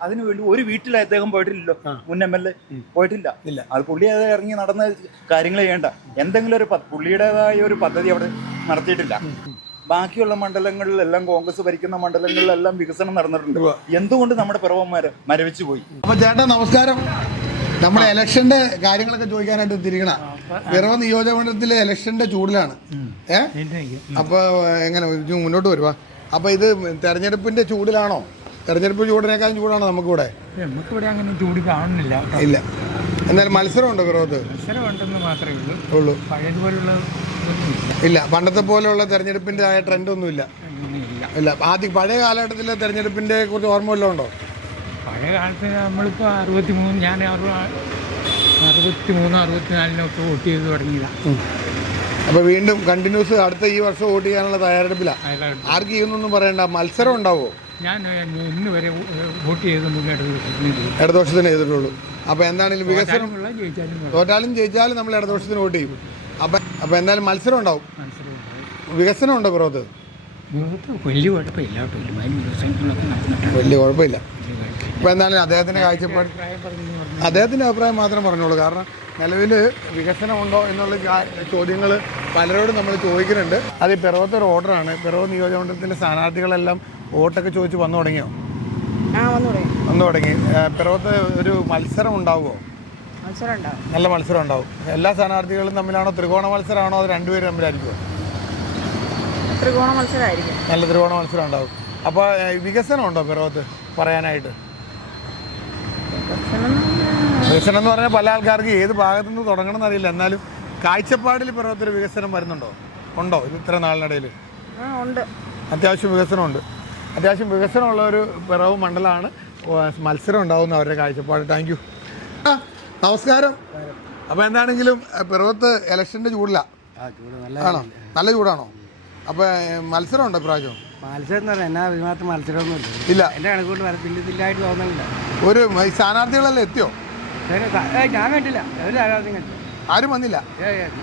അതിനുവേണ്ടി ഒരു വീട്ടിൽ അദ്ദേഹം പോയിട്ടില്ലല്ലോ, മുൻ MLA പോയിട്ടില്ല. അത് പുള്ളി അത് ഇറങ്ങി നടന്ന കാര്യങ്ങൾ ചെയ്യേണ്ട. എന്തെങ്കിലും ഒരു പുള്ളിയുടേതായ ഒരു പദ്ധതി അവിടെ നടത്തിയിട്ടില്ല. ബാക്കിയുള്ള മണ്ഡലങ്ങളിലെല്ലാം, കോൺഗ്രസ് ഭരിക്കുന്ന മണ്ഡലങ്ങളിലെല്ലാം വികസനം നടന്നിട്ടുണ്ട്. എന്തുകൊണ്ട് നമ്മുടെ പിറവന്മാര് മരവിച്ചു പോയി? അപ്പൊ ചേട്ടാ നമസ്കാരം. നമ്മുടെ ഇലക്ഷന്റെ കാര്യങ്ങളൊക്കെ ചോദിക്കാനായിട്ട് തിരികണ. പിറവ നിയോജകമണ്ഡലത്തിലെ ഇലക്ഷന്റെ ചൂടിലാണ്. അപ്പൊ എങ്ങനെ മുന്നോട്ട് വരുവാ? അപ്പൊ ഇത് തെരഞ്ഞെടുപ്പിന്റെ ചൂടിലാണോ? തെരഞ്ഞെടുപ്പ് ചൂടിനേക്കാളും ചൂടാണോ നമുക്കിവിടെ? നമുക്കിവിടെ അങ്ങനെ ചൂട് കാണുന്നില്ല. ഇല്ല. എന്നാലും മത്സരമുണ്ടോ പിറവത്ത്? മത്സരമുണ്ടെന്ന് മാത്രമേ ഉള്ളൂ. പഴയതുപോലുള്ള ഇല്ല, പണ്ടത്തെ പോലെയുള്ള തെരഞ്ഞെടുപ്പിന്റെ ആയ ട്രെൻഡ് ഒന്നും ഇല്ല. പഴയ കാലഘട്ടത്തിലെ തെരഞ്ഞെടുപ്പിന്റെ കുറിച്ച് ഓർമ്മ വല്ലതും ഉണ്ടോ? പഴയ കാലത്ത് നമ്മളിപ്പോൾ 63, ഞാൻ 63-64 വോട്ട് ചെയ്ത് തുടങ്ങിയതാണ്. അപ്പോൾ വീണ്ടും കണ്ടിന്യൂസ് അടുത്ത ഈ വർഷം വോട്ട് ചെയ്യാനുള്ള തയ്യാറെടുപ്പിലാണ്. ആർക്ക് ചെയ്യുന്നൊന്നും പറയണ്ട. മത്സരം ഉണ്ടാവുമോ? ഞാൻ ഇന്ന് വരെ വോട്ട് ചെയ്തൊന്നും ഇടതുപക്ഷത്തിന് ചെയ്തിട്ടുള്ളൂ. അപ്പോൾ എന്താണെങ്കിലും വികസനം തോറ്റാലും ജയിച്ചാലും നമ്മൾ ഇടതുപക്ഷത്തിന് വോട്ട് ചെയ്യും. അപ്പം എന്തായാലും മത്സരം ഉണ്ടാവും. വികസനം ഉണ്ടോ പുറത്ത്? വലിയ കുഴപ്പമില്ല. വലിയ കുഴപ്പമില്ല. അപ്പോൾ എന്തായാലും അദ്ദേഹത്തിൻ്റെ കാഴ്ചപ്പാട്, അദ്ദേഹത്തിൻ്റെ അഭിപ്രായം മാത്രം പറഞ്ഞോളൂ. കാരണം നിലവിൽ വികസനമുണ്ടോ എന്നുള്ള ചോദ്യങ്ങൾ പലരോടും നമ്മൾ ചോദിക്കുന്നുണ്ട്. അത് ഈ പിറവത്തെ ഒരു ഓർഡറാണ്. പിറവ നിയോജകമണ്ഡലത്തിൻ്റെ സ്ഥാനാർത്ഥികളെല്ലാം വോട്ടൊക്കെ ചോദിച്ച് വന്നു തുടങ്ങിയോ? വന്നു തുടങ്ങി. പിറവത്ത് ഒരു മത്സരം ഉണ്ടാവുമോ? നല്ല മത്സരം ഉണ്ടാവും. എല്ലാ സ്ഥാനാർത്ഥികളും തമ്മിലാണോ? ത്രികോണ മത്സരമാണോ? അത് രണ്ടുപേരും തമ്മിലായിരിക്കുമോ? ത്രികോണ മത്സരമായിരിക്കും. നല്ല ത്രികോണ മത്സരം ഉണ്ടാവും. അപ്പോൾ വികസനം ഉണ്ടോ പിറവത്ത് പറയാനായിട്ട്? വികസനം എന്ന് പറഞ്ഞാൽ പല ആൾക്കാർക്ക് ഏത് ഭാഗത്തു നിന്ന് തുടങ്ങണം എന്നറിയില്ല. എന്നാലും കാഴ്ചപ്പാടിൽ പിറവത്തൊരു വികസനം വരുന്നുണ്ടോ? ഉണ്ടോ ഇത് ഇത്ര നാളിനിടയിൽ? ഉണ്ട്. അത്യാവശ്യം വികസനമുണ്ട്. അത്യാവശ്യം വികസനമുള്ള ഒരു പിറവ് മണ്ഡലമാണ്. മത്സരം ഉണ്ടാവുന്ന അവരുടെ കാഴ്ചപ്പാട്. Thank you. നമസ്കാരം. അപ്പോൾ എന്താണെങ്കിലും പിറവത്ത് ഇലക്ഷൻ്റെ ചൂടിലാണ്. ആണോ? നല്ല ചൂടാണോ? അപ്പോൾ മത്സരം ഉണ്ടോ ഇപ്രാവശ്യം? മത്സരം എന്ന് പറഞ്ഞാൽ എന്നാ ഇതിനകത്ത് മത്സരമൊന്നും ഇല്ല. എൻ്റെ കണക്കൂട്ട് വരത്തില്ലായിട്ട് തോന്നുന്നില്ല. ഒരു സ്ഥാനാർത്ഥികളെല്ലാം എത്തിയോ? ഞാൻ കണ്ടില്ല. ഒരു സ്ഥാനാർത്ഥിയും കണ്ടില്ല. ആരും വന്നില്ല.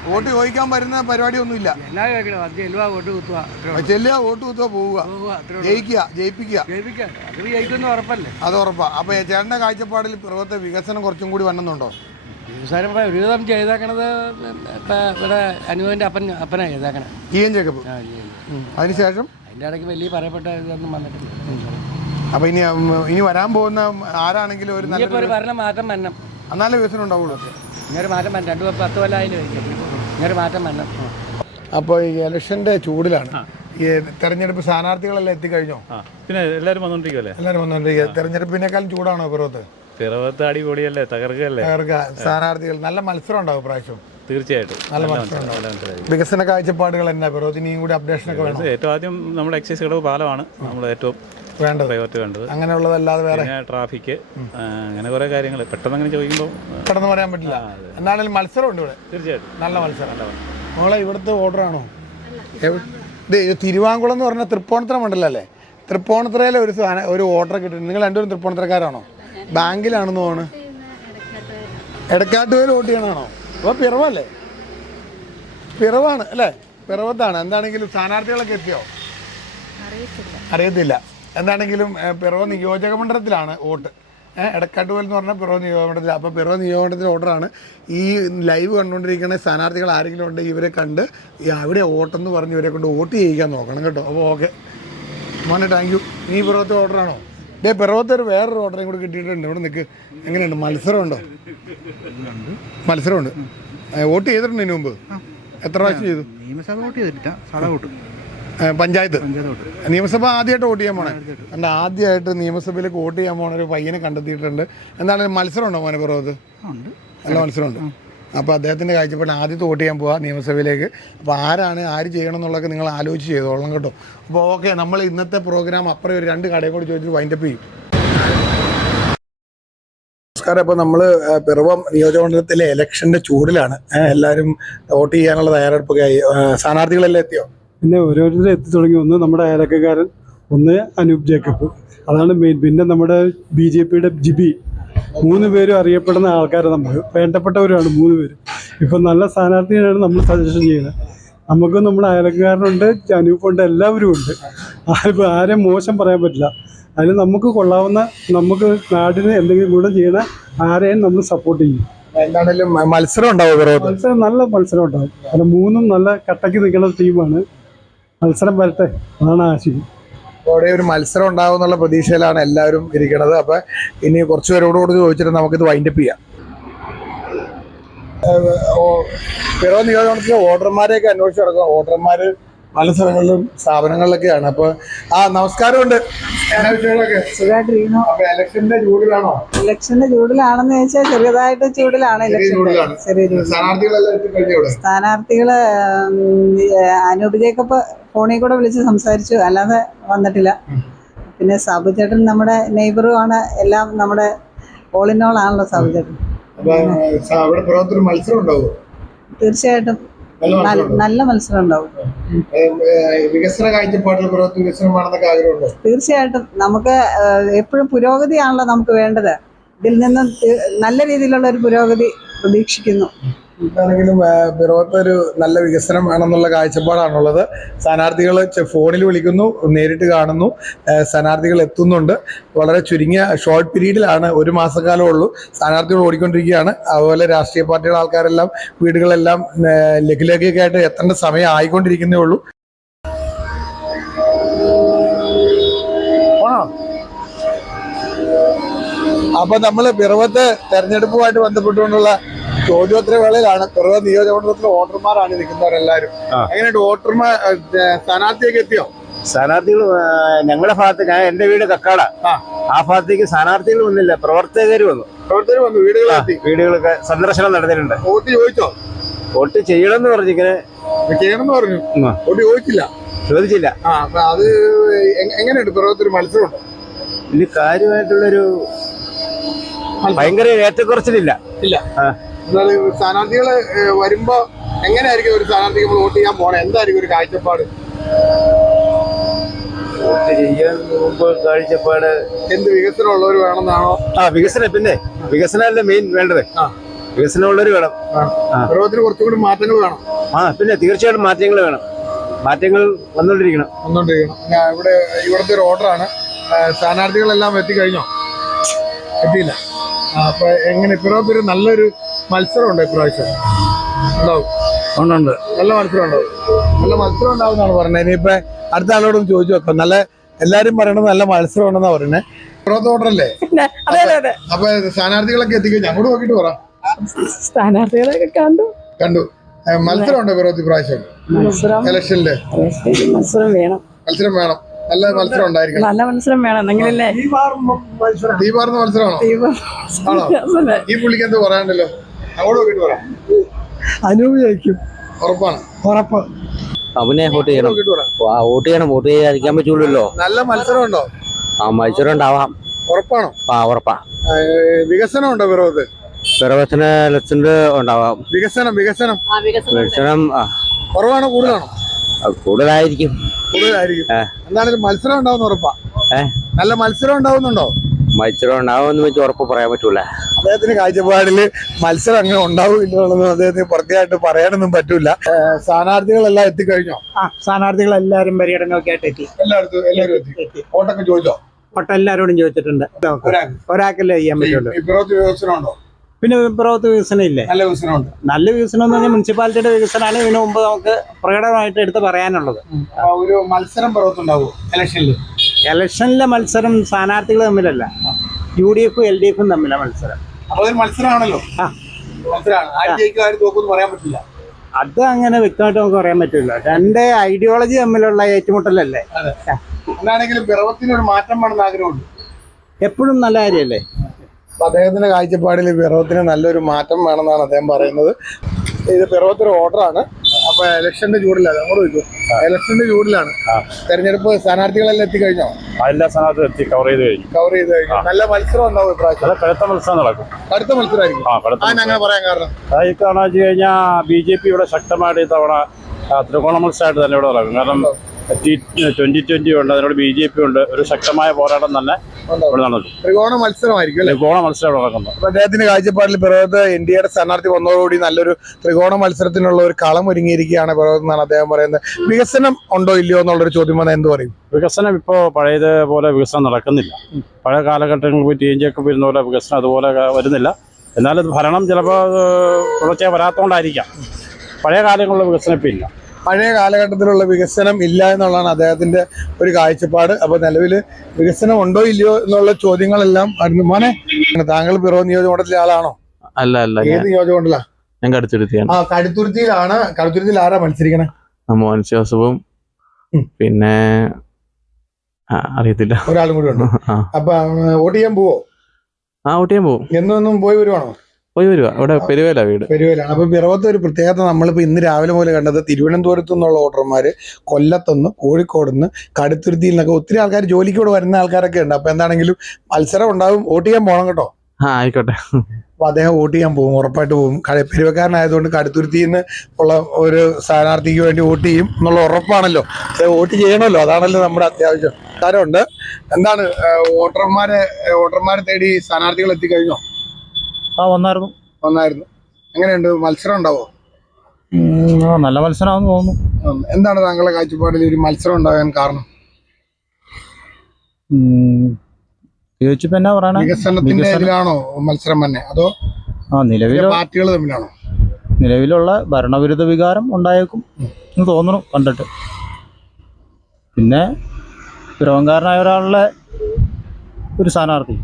വോട്ട് ചോദിക്കാൻ വരുന്ന പരിപാടിയൊന്നുമില്ല. എന്നാ കേൾക്കണം? ചെല്ലുക, വോട്ട് കുത്തുക, ചെല്ലുക, വോട്ട് കുത്തുക, പോവുക, ജയിപ്പിക്കുക. അത് ജയിക്കുമെന്ന് ഉറപ്പല്ലേ? അത് ഉറപ്പാണ്. അപ്പോൾ ചേട്ടൻ്റെ കാഴ്ചപ്പാടിൽ പിറവത്തെ വികസനം കുറച്ചും കൂടി വന്നെന്നുണ്ടോ? വികസനം ഒരുവിധം ചെയ്തേക്കണത് ഇവിടെ അനുവിൻ്റെ അപ്പനാണ് ചെയ്തേക്കണേ. EN Jacob. അതിനുശേഷം അതിൻ്റെ ഇടയ്ക്ക് വലിയ പറയപ്പെട്ട ഇതൊന്നും വന്നിട്ടില്ല. അപ്പോൾ ഇനി വരാൻ പോകുന്ന ആരാണെങ്കിലും ഒരു നല്ല ഭരണം മാറ്റം വരണം. എന്നാലേ വികസനം ഉണ്ടാവുള്ളൂ. ഇങ്ങനെ മാറ്റം വരണം. 10 കൊല്ലമായാലും ഇങ്ങനെ മാറ്റം വരണം. അപ്പോൾ ഈ ഇലക്ഷൻ്റെ ചൂടിലാണ്. ഈ തെരഞ്ഞെടുപ്പ് സ്ഥാനാർത്ഥികളെല്ലാം എത്തിക്കഴിഞ്ഞോ? പിന്നെ എല്ലാവരും വന്നോണ്ടിരിക്കുമല്ലേ? എല്ലാവരും വന്നോണ്ടിരിക്കുക. തെരഞ്ഞെടുപ്പിനേക്കാളും ചൂടാണോ പിറവത്ത്? പിറവത്ത് അടിപൊളിയല്ലേ, തകർക്കല്ലേ. സ്ഥാനാർത്ഥികൾ നല്ല മത്സരം ഉണ്ടാവും പ്രാവശ്യം. തീർച്ചയായിട്ടും നല്ല മത്സരം ഉണ്ടാവും. വികസന കാഴ്ചപ്പാടുകൾ എന്നാ പിറവത്ത് ഇനിയും കൂടി അപ്ഡേഷനൊക്കെ വേണം. ഏറ്റവും ആദ്യം നമ്മുടെ എക്സൈസ് കടവ് പാലമാണ് നമ്മൾ ഏറ്റവും വേണ്ടത്. അങ്ങനെയുള്ളതല്ലാതെ വേറെ ട്രാഫിക്, അങ്ങനെ കുറെ കാര്യങ്ങൾ പെട്ടെന്ന് അങ്ങനെ ചോദിക്കുമ്പോൾ പെട്ടെന്ന് പറയാൻ പറ്റില്ല. എന്നാലും മത്സരമുണ്ട് ഇവിടെ. തീർച്ചയായിട്ടും നല്ല മത്സരം. നമ്മളെ ഇവിടുത്തെ ഓർഡറാണോ? ഇത് തിരുവാങ്കുളം എന്ന് പറഞ്ഞാൽ തൃപ്പൂണിത്തുറ മണ്ഡലമല്ലേ? തൃപ്പൂണിത്തുറയിലെ ഒരു ഓർഡർ കിട്ടും. നിങ്ങൾ രണ്ടുപേരും തൃപ്പൂണിത്തുറക്കാരാണോ? ബാങ്കിലാണെന്ന് തോന്നുന്നു. എടക്കാട്ടുപേര് വോട്ട് ചെയ്യണമാണോ? അപ്പോൾ പിറവല്ലേ? പിറവാണ് അല്ലേ? പിറവത്താണ്. എന്താണെങ്കിലും സ്ഥാനാർത്ഥികളൊക്കെ എത്തിയോ? അറിയത്തില്ല. എന്താണെങ്കിലും പിറവ നിയോജക മണ്ഡലത്തിലാണ് വോട്ട്. എടക്കാട്ടുപോൽ എന്ന് പറഞ്ഞാൽ പിറവ നിയോജകമണ്ഡലത്തിൽ. അപ്പോൾ പിറവ നിയോജകമണ്ഡലത്തിൽ ഓർഡറാണ്. ഈ ലൈവ് കണ്ടുകൊണ്ടിരിക്കുന്ന സ്ഥാനാർത്ഥികൾ ആരെങ്കിലും ഉണ്ട് ഇവരെ കണ്ട് അവിടെ വോട്ടെന്ന് പറഞ്ഞ് ഇവരെ കൊണ്ട് വോട്ട് ചെയ്യിക്കാൻ നോക്കണം കേട്ടോ. അപ്പോൾ ഓക്കെ മോനെ, താങ്ക് യു. നീ പിറവത്തെ ഓർഡറാണോ? പിറവത്തെ വേറൊരു ഓർഡറും കൂടി കിട്ടിയിട്ടുണ്ട്. ഇവിടെ നിൽക്ക്. എങ്ങനെയുണ്ട്? മത്സരമുണ്ടോ? മത്സരമുണ്ട്. വോട്ട് ചെയ്തിട്ടുണ്ട് ഇതിനു മുമ്പ്? എത്ര പ്രാവശ്യം ചെയ്തു? നിയമസഭ വോട്ട് ചെയ്തിട്ടില്ല, സാധാ വോട്ട്. പഞ്ചായത്ത് നിയമസഭ ആദ്യമായിട്ട് വോട്ട് ചെയ്യാൻ പോണേ? എൻ്റെ ആദ്യമായിട്ട് നിയമസഭയിലേക്ക് വോട്ട് ചെയ്യാൻ പോണ ഒരു പയ്യനെ കണ്ടെത്തിയിട്ടുണ്ട്. എന്താണ് മത്സരം ഉണ്ടോ മോനെ പിറവത്ത്? നല്ല മത്സരമുണ്ട്. അപ്പോൾ അദ്ദേഹത്തിൻ്റെ കാഴ്ചപ്പാടിൽ ആദ്യത്തെ വോട്ട് ചെയ്യാൻ പോവുക നിയമസഭയിലേക്ക്. അപ്പോൾ ആര് ചെയ്യണം എന്നുള്ളതൊക്കെ നിങ്ങൾ ആലോചിച്ച് ചെയ്തോളണം കേട്ടോ. അപ്പോൾ ഓക്കെ, നമ്മൾ ഇന്നത്തെ പ്രോഗ്രാം അപ്പുറം ഒരു 2 കടയും കൂടി ചോദിച്ചിട്ട് വൈൻഡപ്പ് ചെയ്യും. നമസ്കാരം. അപ്പോൾ നമ്മൾ പിറവം നിയോജകമണ്ഡലത്തിലെ ഇലക്ഷൻ്റെ ചൂടിലാണ്. എല്ലാവരും വോട്ട് ചെയ്യാനുള്ള തയ്യാറെടുപ്പൊക്കെ ആയി. സ്ഥാനാർത്ഥികളെല്ലാം എത്തിയോ? പിന്നെ ഓരോരുത്തരും എത്തി തുടങ്ങി. ഒന്ന് നമ്മുടെ അയലക്കാരൻ, ഒന്ന് അനൂപ് ജേക്കബ്, അതാണ് മെയിൻ. പിന്നെ നമ്മുടെ BJPയുടെ ജിബി. 3 പേരും അറിയപ്പെടുന്ന ആൾക്കാരാണ്. നമ്മൾ വേണ്ടപ്പെട്ടവരാണ് 3 പേര്. ഇപ്പം നല്ല സ്ഥാനാർത്ഥിയാണ് നമ്മൾ സജഷൻ ചെയ്യുന്നത്. നമുക്ക് നമ്മുടെ അയലക്കാരനുണ്ട്, അനൂപുണ്ട്, എല്ലാവരും ഉണ്ട്. ആരെയും മോശം പറയാൻ പറ്റില്ല. അതിൽ നമുക്ക് കൊള്ളാവുന്ന, നമുക്ക് നാടിന് എന്തെങ്കിലും ഗുണം ചെയ്യുന്ന ആരെയും നമ്മൾ സപ്പോർട്ട് ചെയ്യും. എന്താണെങ്കിലും മത്സരം ഉണ്ടാവും. മത്സരം നല്ല മത്സരം ഉണ്ടാവും. അത് 3ഉം നല്ല കട്ടയ്ക്ക് നിൽക്കുന്ന ടീമാണ്. മത്സരം വരട്ടെ, അതാണ് ആശയം. അവിടെ ഒരു മത്സരം ഉണ്ടാവും എന്നുള്ള പ്രതീക്ഷയിലാണ് എല്ലാവരും ഇരിക്കുന്നത്. അപ്പം ഇനി കുറച്ച് പേരോടുകൂടി ചോദിച്ചിട്ട് നമുക്കിത് വൈൻഡപ്പ് ചെയ്യാം. പിറവ നിയോജകമണ്ഡലത്തിലെ വോട്ടർമാരെയൊക്കെ അന്വേഷിച്ച് നടക്കുക. വോട്ടർമാർ പല സ്ഥലങ്ങളിലും സ്ഥാപനങ്ങളിലൊക്കെയാണ്. അപ്പോൾ നമസ്കാരമുണ്ട്. സുഖമായിട്ടിരിക്കുന്നു. ഇലക്ഷന്റെ ചൂടിലാണോ? ഇലക്ഷന്റെ ചൂടിലാണെന്ന് ചോദിച്ചാൽ ചെറുതായിട്ട് ചൂടിലാണ്. സ്ഥാനാർത്ഥികള് അനൂപ് ജേക്കബ് ഫോണിൽ കൂടെ വിളിച്ച് സംസാരിച്ചു, അല്ലാതെ വന്നിട്ടില്ല. പിന്നെ സാബു ചേട്ടൻ നമ്മുടെ നെയ്ബറും ആണ്. എല്ലാം നമ്മുടെ ഓൾ ഇൻ ഓൾ ആണല്ലോ സാബു ചേട്ടൻ. മത്സരം ഉണ്ടാവും. തീർച്ചയായിട്ടും നല്ല മത്സരം ഉണ്ടാവും. വികസന കാഴ്ചപ്പാടിൽ പിറവത്ത് വികസനം വേണമെന്നൊക്കെ ആഗ്രഹമുണ്ടോ? തീർച്ചയായിട്ടും. നമുക്ക് എപ്പോഴും പുരോഗതിയാണല്ലോ നമുക്ക് വേണ്ടത്. ഇതിൽ നിന്ന് നല്ല രീതിയിലുള്ള ഒരു പുരോഗതി പ്രതീക്ഷിക്കുന്നു. എന്താണെങ്കിലും പിറവത്ത് ഒരു നല്ല വികസനം വേണമെന്നുള്ള കാഴ്ചപ്പാടാണുള്ളത്. സ്ഥാനാർത്ഥികൾ ഫോണിൽ വിളിക്കുന്നു, നേരിട്ട് കാണുന്നു, സ്ഥാനാർത്ഥികൾ എത്തുന്നുണ്ട്. വളരെ ചുരുങ്ങിയ ഷോർട്ട് പീരീഡിലാണ്, 1 മാസക്കാലമേ ഉള്ളൂ. സ്ഥാനാർത്ഥികൾ ഓടിക്കൊണ്ടിരിക്കുകയാണ്. അതുപോലെ രാഷ്ട്രീയ പാർട്ടികളുടെ ആൾക്കാരെല്ലാം വീടുകളെല്ലാം ലഘുലേഖയൊക്കെ ആയിട്ട് എത്തേണ്ട സമയം ആയിക്കൊണ്ടിരിക്കുന്നേ ഉള്ളൂ. അപ്പൊ നമ്മള് പിറവത്ത് തെരഞ്ഞെടുപ്പുമായിട്ട് ബന്ധപ്പെട്ടുകൊണ്ടുള്ള ചോദ്യോത്തര വേളയിലാണ്. പിറവത്ത് നിയോജകമണ്ഡലത്തിലെ വോട്ടർമാരാണ് നിൽക്കുന്നവരെല്ലാരും. എങ്ങനെയുണ്ട് വോട്ടർമാർ? സ്ഥാനാർത്ഥിയൊക്കെ എത്തിയോ? സ്ഥാനാർത്ഥികൾ ഞങ്ങളുടെ ഭാഗത്ത്, ഞാൻ എന്റെ വീട് കക്കാട, ആ ഭാഗത്തേക്ക് സ്ഥാനാർത്ഥികൾ വന്നില്ല, പ്രവർത്തകർ വന്നു. വീടുകളെത്തി, വീടുകളൊക്കെ സന്ദർശനം നടത്തിയിട്ടുണ്ട്. വോട്ട് ചോദിച്ചോ? വോട്ട് ചെയ്യണമെന്ന് പറഞ്ഞിങ്ങനെ ചെയ്യണമെന്ന് പറഞ്ഞു, വോട്ട് ചോദിച്ചില്ല. അപ്പൊ അത് എങ്ങനെയുണ്ട്? പിറവത്തൊരു മത്സരമുണ്ടോ? ഇതിൽ കാര്യമായിട്ടുള്ളൊരു ഭയങ്കര ഏറ്റക്കുറച്ചിലില്ല. എന്നാലും സ്ഥാനാർത്ഥികള് വരുമ്പോ എങ്ങനെയായിരിക്കും ഒരു സ്ഥാനാർത്ഥിക്ക് നമ്മൾ വോട്ട് ചെയ്യാൻ പോണേ? എന്തായിരിക്കും ഒരു കാഴ്ചപ്പാട്? വോട്ട് ചെയ്യാൻ മുമ്പ് കാഴ്ചപ്പാട് എന്ത് വികസനം ഉള്ളവർ വേണമെന്നാണോ? വികസനം, പിന്നെ വികസനമല്ലേ മെയിൻ വേണ്ടത്. വികസനമുള്ളവർ വേണം. പിറവത്തിന് കുറച്ചും കൂടി മാറ്റങ്ങൾ വേണം. പിന്നെ തീർച്ചയായിട്ടും മാറ്റങ്ങൾ വേണം. മാറ്റങ്ങൾ വന്നോണ്ടിരിക്കണം. ഇവിടുത്തെ ഒരു ഓർഡറാണ്. സ്ഥാനാർത്ഥികളെല്ലാം എത്തിക്കഴിഞ്ഞോ? എത്തിയില്ല. അപ്പൊ എങ്ങനെ പിറവത്തൊരു നല്ലൊരു മത്സരം ഉണ്ടോ ഇപ്രാവശ്യം? ഉണ്ടാവും. നല്ല മത്സരം ഉണ്ടാവും. നല്ല മത്സരം ഉണ്ടാവുന്നാണ് പറഞ്ഞത്. ഇനിയിപ്പോ അടുത്ത ആളോടും ചോദിച്ചു വെക്കാം. എല്ലാരും പറയണത് നല്ല മത്സരം ഉണ്ടെന്നാ പറയുന്നത്. പിറവത്ത് ഓർഡറല്ലേ? അപ്പൊ സ്ഥാനാർത്ഥികളൊക്കെ എത്തിക്കഴിഞ്ഞു. അങ്ങോട്ട് നോക്കിട്ട് പറ. സ്ഥാനാർത്ഥികളൊക്കെ കണ്ടു. മത്സരം ഉണ്ടോ പിറവത്ത് ഇപ്രാവശ്യം ഇലക്ഷനില്? മത്സരം വേണം. നല്ല മത്സരം ഉണ്ടായിരിക്കണം. നല്ല മത്സരം വേണം. എന്തെങ്കിലല്ലേ തീപാർന്ന മത്സരമാണോ? ആണോ? ഈ പുള്ളിക്ക് എന്ത് പറയാണ്ടല്ലോ? അങ്ങോട്ട് നോക്കിട്ട് പറയാം. അനുഭവിക്കും. ഉറപ്പാണ്? ഉറപ്പ്. അവനെ വോട്ട് ചെയ്യണം. വോട്ട് ചെയ്യാതിരിക്കാൻ പറ്റൂലല്ലോ. നല്ല മത്സരം ഉണ്ടോ? മത്സരം ഉണ്ടാവാം. ഉറപ്പാണോ? ഉറപ്പാ. വികസനം ഉണ്ടോ പിറവത്ത്? പിറവത്തിന് ലക്ഷന്റെ ഉണ്ടാവാം. വികസനം കുറവാണോ കൂടുതലാണോ? കൂടുതലായിരിക്കും. എന്തായാലും മത്സരം ഉണ്ടാവുന്ന ഉറപ്പാ. നല്ല മത്സരം ഉണ്ടാവുന്നുണ്ടോ? മത്സരം ഉണ്ടാവുമെന്ന് വെച്ച് ഉറപ്പ് പറയാൻ പറ്റൂല. അദ്ദേഹത്തിന് കാഴ്ചപ്പാടില് മത്സരം അങ്ങനെ ഉണ്ടാവില്ലെന്നുള്ളത് അദ്ദേഹത്തിന് പ്രത്യേകമായിട്ട് പറയാനൊന്നും പറ്റൂല. സ്ഥാനാർത്ഥികളെല്ലാം എത്തിക്കഴിഞ്ഞോ? സ്ഥാനാർത്ഥികൾ എല്ലാവരും പര്യടനമൊക്കെ ആയിട്ട് എത്തി. എല്ലാവരും എത്തി. വോട്ടൊക്കെ ചോദിച്ചോ? വോട്ട് എല്ലാവരോടും ചോദിച്ചിട്ടുണ്ട്. ഒരാൾക്കല്ലേ ചെയ്യാൻ പറ്റുള്ളൂ. വികസനം ഉണ്ടോ? പിന്നെ പിറവത്ത് വികസനം ഇല്ലേ? നല്ല വികസനമുണ്ട്. നല്ല വികസനം എന്ന് പറഞ്ഞാൽ മുനിസിപ്പാലിറ്റിയുടെ വികസനമാണ് ഇതിനു മുമ്പ് നമുക്ക് പ്രകടമായിട്ട് എടുത്ത് പറയാനുള്ളത്. ഒരു മത്സരം പിറവത്തുണ്ടാവുമോ ഇലക്ഷനിലെ മത്സരം സ്ഥാനാർത്ഥികൾ തമ്മിലല്ല, UDF LDF തമ്മിലാണ് മത്സരം. അപ്പൊ അതൊരു മത്സരമാണല്ലോ. പറയാൻ പറ്റില്ല. അത് അങ്ങനെ വ്യക്തമായിട്ട് നമുക്ക് പറയാൻ പറ്റില്ല. രണ്ട് ഐഡിയോളജി തമ്മിലുള്ള ഏറ്റുമുട്ടലല്ലേ. എന്താണെങ്കിലും പിറവത്തിന് ഒരു മാറ്റം വേണമെന്ന് ആഗ്രഹമുണ്ട്. എപ്പോഴും നല്ല കാര്യമല്ലേ. അദ്ദേഹത്തിന്റെ കാഴ്ചപ്പാടിൽ പിറവത്തിന് നല്ലൊരു മാറ്റം വേണമെന്നാണ് അദ്ദേഹം പറയുന്നത്. ഇത് പിറവത്തൊരു ഓർഡറാണ്. അപ്പൊ ഇലക്ഷന്റെ ചൂടിലാണ്. അങ്ങോട്ട് ചോദിക്കും. ഇലക്ഷന്റെ ചൂടിലാണ്. തെരഞ്ഞെടുപ്പ് സ്ഥാനാർത്ഥികളെല്ലാം എത്തിക്കഴിഞ്ഞോ? എല്ലാ സ്ഥാനാർത്ഥികളും എത്തി കവർ ചെയ്ത് കഴിഞ്ഞു. നല്ല മത്സരം ഉണ്ടാവും ഇപ്രാവശ്യം. കടുത്ത മത്സരം നടക്കും. കടുത്ത മത്സരമായിരിക്കും. അങ്ങനെ പറയാൻ കാരണം ഇത്തവണ വെച്ച് കഴിഞ്ഞാൽ BJP ഇവിടെ ശക്തമായിട്ട് ഇത്തവണ ത്രികോണ മത്സരമായിട്ട് തന്നെ ഇവിടെ നടക്കും. കാരണം 2020 ഉണ്ട്, അതിനോട് BJP ഉണ്ട്. ഒരു ശക്തമായ പോരാട്ടം തന്നെ ഇവിടെ നടക്കും. ത്രികോണ മത്സരമായിരിക്കും. ത്രികോണ മത്സരം നടക്കുന്നത്. അപ്പൊ അദ്ദേഹത്തിന്റെ കാഴ്ചപ്പാടിൽ പിറവത്ത് NDAയുടെ സ്ഥാനാർത്ഥി വന്നതോടുകൂടി നല്ലൊരു ത്രികോണ മത്സരത്തിനുള്ള ഒരു കളം ഒരുങ്ങിയിരിക്കുകയാണ് പിറവത്ത് എന്നാണ് അദ്ദേഹം പറയുന്നത്. വികസനം ഉണ്ടോ ഇല്ലയോ എന്നുള്ളൊരു ചോദ്യം വന്നാൽ എന്ത് പറയും? വികസനം ഇപ്പോൾ പഴയതുപോലെ വികസനം നടക്കുന്നില്ല. പഴയ കാലഘട്ടങ്ങളിൽ പോയി TNG ഒക്കെ വരുന്ന പോലെ വികസനം അതുപോലെ വരുന്നില്ല. എന്നാലും ഭരണം ചിലപ്പോൾ തുടർച്ചയായി വരാത്തതുകൊണ്ടായിരിക്കാം പഴയ കാലങ്ങളിലുള്ള വികസനം ഇപ്പം ഇല്ല. പഴയ കാലഘട്ടത്തിലുള്ള വികസനം ഇല്ല എന്നുള്ളതാണ് അദ്ദേഹത്തിന്റെ ഒരു കാഴ്ചപ്പാട്. അപ്പൊ നിലവിൽ വികസനം ഉണ്ടോ ഇല്ലയോ എന്നുള്ള ചോദ്യങ്ങളെല്ലാം വരുന്നു. മോനെ, താങ്കൾ പിറവം നിയോജകമണ്ഡലത്തിലെ ആളാണോ? അല്ല. ഏത് നിയോജകമണ്ഡലം? ഞാൻ കടുത്തുരുത്തിയാണ്. കടുത്തുരുത്തിയിലാണ്. കടുത്തുരുത്തിയിൽ ആരാ മത്സരിക്കണേ? മോഹൻ ജോസഫും പിന്നെ അറിയത്തില്ല, ഒരാളും കൂടി ഉണ്ട്. അപ്പൊ വോട്ട് ചെയ്യാൻ പോവോ? വോട്ട് ചെയ്യാൻ പോവും. എന്നും പോയി വരുവാണോ? പോയി വരുക. ഇവിടെ പെരുവേല വീട്. പെരുവേലാണ്. അപ്പൊ പിറവത്തെ ഒരു പ്രത്യേകത നമ്മളിപ്പോ ഇന്ന് രാവിലെ മുതൽ കണ്ടത്, തിരുവനന്തപുരത്തു നിന്നുള്ള വോട്ടർമാര്, കൊല്ലത്തുനിന്ന്, കോഴിക്കോടുന്ന്, കടുത്തുരുത്തിയിൽ നിന്നൊക്കെ ഒത്തിരി ആൾക്കാർ ജോലിക്ക് ഇവിടെ വരുന്ന ആൾക്കാരൊക്കെ ഉണ്ട്. അപ്പൊ എന്താണെങ്കിലും മത്സരം ഉണ്ടാവും. വോട്ട് ചെയ്യാൻ പോകണം കേട്ടോ. ആയിക്കോട്ടെ. അപ്പോൾ അദ്ദേഹം വോട്ട് ചെയ്യാൻ പോകും, ഉറപ്പായിട്ട് പോകും. പെരുവക്കാരനായതുകൊണ്ട് കടുത്തുരുത്തിയിൽ നിന്ന് ഉള്ള ഒരു സ്ഥാനാർത്ഥിക്ക് വേണ്ടി വോട്ട് ചെയ്യും എന്നുള്ള ഉറപ്പാണല്ലോ. വോട്ട് ചെയ്യണമല്ലോ, അതാണല്ലോ നമ്മുടെ അത്യാവശ്യം. കാര്യമുണ്ട്. എന്താണ് വോട്ടർമാരെ തേടി സ്ഥാനാർത്ഥികൾ എത്തിക്കഴിഞ്ഞോ? വന്നായിരുന്നു. എങ്ങനെയുണ്ട്, മത്സരം ഉണ്ടാവോ? നല്ല മത്സരമാണെന്ന് തോന്നുന്നു. എന്താണ് താങ്കളുടെ കാഴ്ചപ്പാടിൽ ഒരു മത്സരം ഉണ്ടാകാൻ കാരണം? വികസനത്തിന്റെ ഇതിലാണോ മത്സരം തന്നെ, അതോ പാർട്ടികൾ തമ്മിലാണോ? നിലവിലുള്ള ഭരണവിരുദ്ധ വികാരം ഉണ്ടായേക്കും എന്ന് തോന്നുന്നു കണ്ടിട്ട്. പിന്നെ പിറവംകാരനായ ഒരാളുടെ ഒരു സ്ഥാനാർത്ഥി,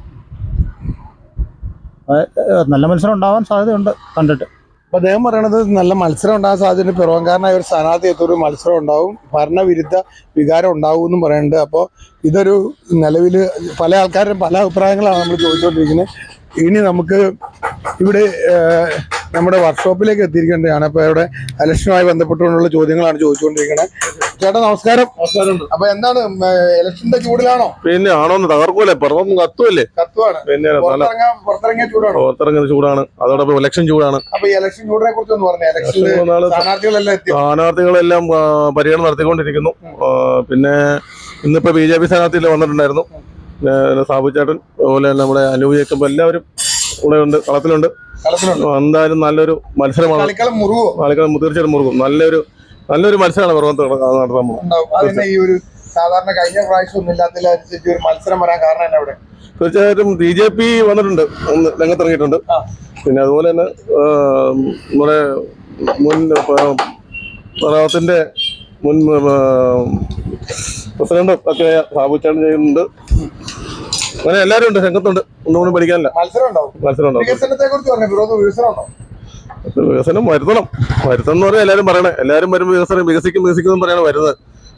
നല്ല മത്സരം ഉണ്ടാവാൻ സാധ്യതയുണ്ട് കണ്ടിട്ട്. അപ്പോൾ അദ്ദേഹം പറയണത് നല്ല മത്സരം ഉണ്ടാകാൻ സാധ്യത, പിറവംകാരനായ ഒരു സ്ഥാനാർത്ഥി എത്തൊരു മത്സരം ഉണ്ടാവും, ഭരണവിരുദ്ധ വികാരം ഉണ്ടാവും എന്നും പറയുന്നുണ്ട്. അപ്പോൾ ഇതൊരു നിലവിൽ പല ആൾക്കാരും പല അഭിപ്രായങ്ങളാണ് നമ്മൾ ചോദിച്ചുകൊണ്ടിരിക്കുന്നത്. ഇനി നമുക്ക് ഇവിടെ നമ്മുടെ വർക്ക്ഷോപ്പിലേക്ക് എത്തിയിരിക്കേണ്ടതാണ്. അപ്പോൾ ഇവിടെ ഇലക്ഷനുമായി ബന്ധപ്പെട്ടുകൊണ്ടുള്ള ചോദ്യങ്ങളാണ് ചോദിച്ചുകൊണ്ടിരിക്കുന്നത്. ചേട്ടാ നമസ്കാരം. അപ്പൊ എന്താണ് ഇലക്ഷന്റെ ചൂടിലാണോ? പിന്നെ ആണോന്ന് തകർക്കൂലേ, പുറത്തൊന്നും കത്തുമല്ലേ? കത്തുവാണ്. പിന്നെ പുറത്തിറങ്ങിയ ചൂടാണ്. പുറത്തിറങ്ങുന്ന ചൂടാണ്, അതോടൊപ്പം ഇലക്ഷൻ ചൂടാണ്. അപ്പൊ ഈ ഇലക്ഷൻ ചൂടിനെ കുറിച്ച് ഒന്ന് പറഞ്ഞേ. സ്ഥാനാർത്ഥികളെല്ലാം പര്യടനം നടത്തിക്കൊണ്ടിരിക്കുന്നു. പിന്നെ ഇന്നിപ്പോ BJP സ്ഥാനാർത്ഥിയിൽ വന്നിട്ടുണ്ടായിരുന്നു, സാബു ചേട്ടൻ, അതുപോലെ നമ്മുടെ അനൂപ് ജേക്കബ്, എല്ലാവരും ഇവിടെ ഉണ്ട്, കളത്തിലുണ്ട്. എന്തായാലും നല്ലൊരു മത്സരമാണ്. തീർച്ചയായിട്ടും മുറുകും. നല്ലൊരു മത്സരമാണ് പുറത്ത് നടത്താൻ. ഈ ഒരു സാധാരണ കഴിഞ്ഞ പ്രാവശ്യം ഒന്നും ഇല്ലാത്തതിനനുസരിച്ച് ഒരു മത്സരം വരാൻ കാരണം തന്നെ അവിടെ തീർച്ചയായിട്ടും BJP വന്നിട്ടുണ്ട്, രംഗത്തിറങ്ങിയിട്ടുണ്ട്. പിന്നെ അതുപോലെ തന്നെ നമ്മുടെ മുൻ പ്രളയത്തിന്റെ മുൻ പ്രസിഡന്റ് ഒക്കെ സാബുച്ചാണ് ചെയ്യുന്നുണ്ട്. അങ്ങനെ എല്ലാവരും ഉണ്ട്, രംഗത്തുണ്ട്. ഒന്നുകൂടി പഠിക്കാനില്ല. മത്സരം ഉണ്ടാവും. വികസനം വരുത്തണം എന്ന് പറഞ്ഞാൽ എല്ലാവരും പറയണേ. എല്ലാവരും വരുമ്പോൾ വികസിക്കും പറയണ വരുന്നത്.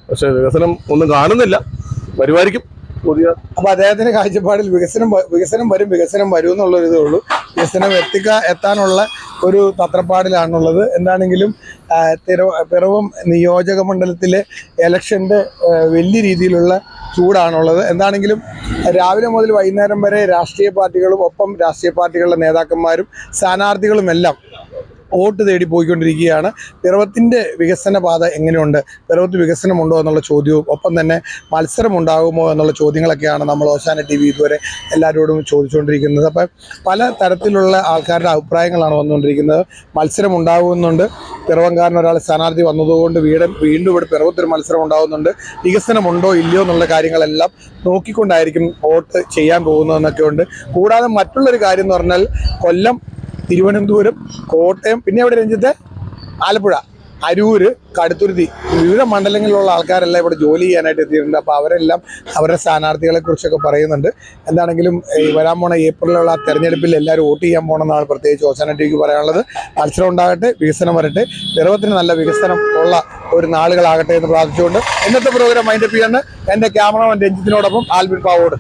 പക്ഷെ വികസനം ഒന്നും കാണുന്നില്ല. വരുമായിരിക്കും പുതിയ. അപ്പൊ അദ്ദേഹത്തിന്റെ കാഴ്ചപ്പാടിൽ വികസനം വരും എന്നുള്ളൊരു ഇതേ ഉള്ളൂ. വികസനം എത്താനുള്ള ഒരു തത്രപ്പാടിലാണുള്ളത്. എന്താണെങ്കിലും പിറവം നിയോജക മണ്ഡലത്തിലെ ഇലക്ഷന്റെ വലിയ രീതിയിലുള്ള ചൂടാണുള്ളത്. എന്താണെങ്കിലും രാവിലെ മുതൽ വൈകുന്നേരം വരെ രാഷ്ട്രീയ പാർട്ടികളും ഒപ്പം രാഷ്ട്രീയ പാർട്ടികളുടെ നേതാക്കന്മാരും സ്ഥാനാർത്ഥികളുമെല്ലാം വോട്ട് തേടി പോയിക്കൊണ്ടിരിക്കുകയാണ്. പിറവത്തിൻ്റെ വികസന പാത എങ്ങനെയുണ്ട്, പിറവത്ത് വികസനമുണ്ടോ എന്നുള്ള ചോദ്യവും ഒപ്പം തന്നെ മത്സരം ഉണ്ടാകുമോ എന്നുള്ള ചോദ്യങ്ങളൊക്കെയാണ് നമ്മൾ ഓശാന TV ഇതുവരെ എല്ലാവരോടും ചോദിച്ചുകൊണ്ടിരിക്കുന്നത്. അപ്പം പല തരത്തിലുള്ള ആൾക്കാരുടെ അഭിപ്രായങ്ങളാണ് വന്നുകൊണ്ടിരിക്കുന്നത്. മത്സരം ഉണ്ടാകുന്നുണ്ട്, പിറവംകാരൻ ഒരാൾ സ്ഥാനാർത്ഥി വന്നതുകൊണ്ട് വീണ്ടും ഇവിടെ പിറവത്തൊരു മത്സരം ഉണ്ടാകുന്നുണ്ട്. വികസനമുണ്ടോ ഇല്ലയോ എന്നുള്ള കാര്യങ്ങളെല്ലാം നോക്കിക്കൊണ്ടായിരിക്കും വോട്ട് ചെയ്യാൻ പോകുന്നതെന്നൊക്കെ ഉണ്ട്. കൂടാതെ മറ്റുള്ളൊരു കാര്യം എന്ന് പറഞ്ഞാൽ കൊല്ലം, തിരുവനന്തപുരം, കോട്ടയം, പിന്നെ ഇവിടെ രഞ്ജിത്ത്, ആലപ്പുഴ, അരൂര്, കടുത്തുരുത്തി, വിവിധ മണ്ഡലങ്ങളിലുള്ള ആൾക്കാരെല്ലാം ഇവിടെ ജോലി ചെയ്യാനായിട്ട് എത്തിയിട്ടുണ്ട്. അപ്പോൾ അവരെല്ലാം അവരുടെ സ്ഥാനാർത്ഥികളെ കുറിച്ചൊക്കെ പറയുന്നുണ്ട്. എന്താണെങ്കിലും വരാൻ പോണ ഏപ്രിലുള്ള തെരഞ്ഞെടുപ്പിൽ എല്ലാവരും വോട്ട് ചെയ്യാൻ പോകണമെന്നാണ് പ്രത്യേകിച്ച് ഓശാന TVക്ക് പറയാനുള്ളത്. മത്സരം ഉണ്ടാകട്ടെ, വികസനം വരട്ടെ, പിറവത്തിന് നല്ല വികസനം ഉള്ള ഒരു നാളുകളാകട്ടെ എന്ന് പ്രാർത്ഥിച്ചുകൊണ്ട് ഇന്നത്തെ പ്രോഗ്രാം മൈൻഡപ്പ് ചെയ്യാൻ എൻ്റെ ക്യാമറമാൻ രഞ്ജിത്തിനോടൊപ്പം ആൽബിൻ പാവോട്.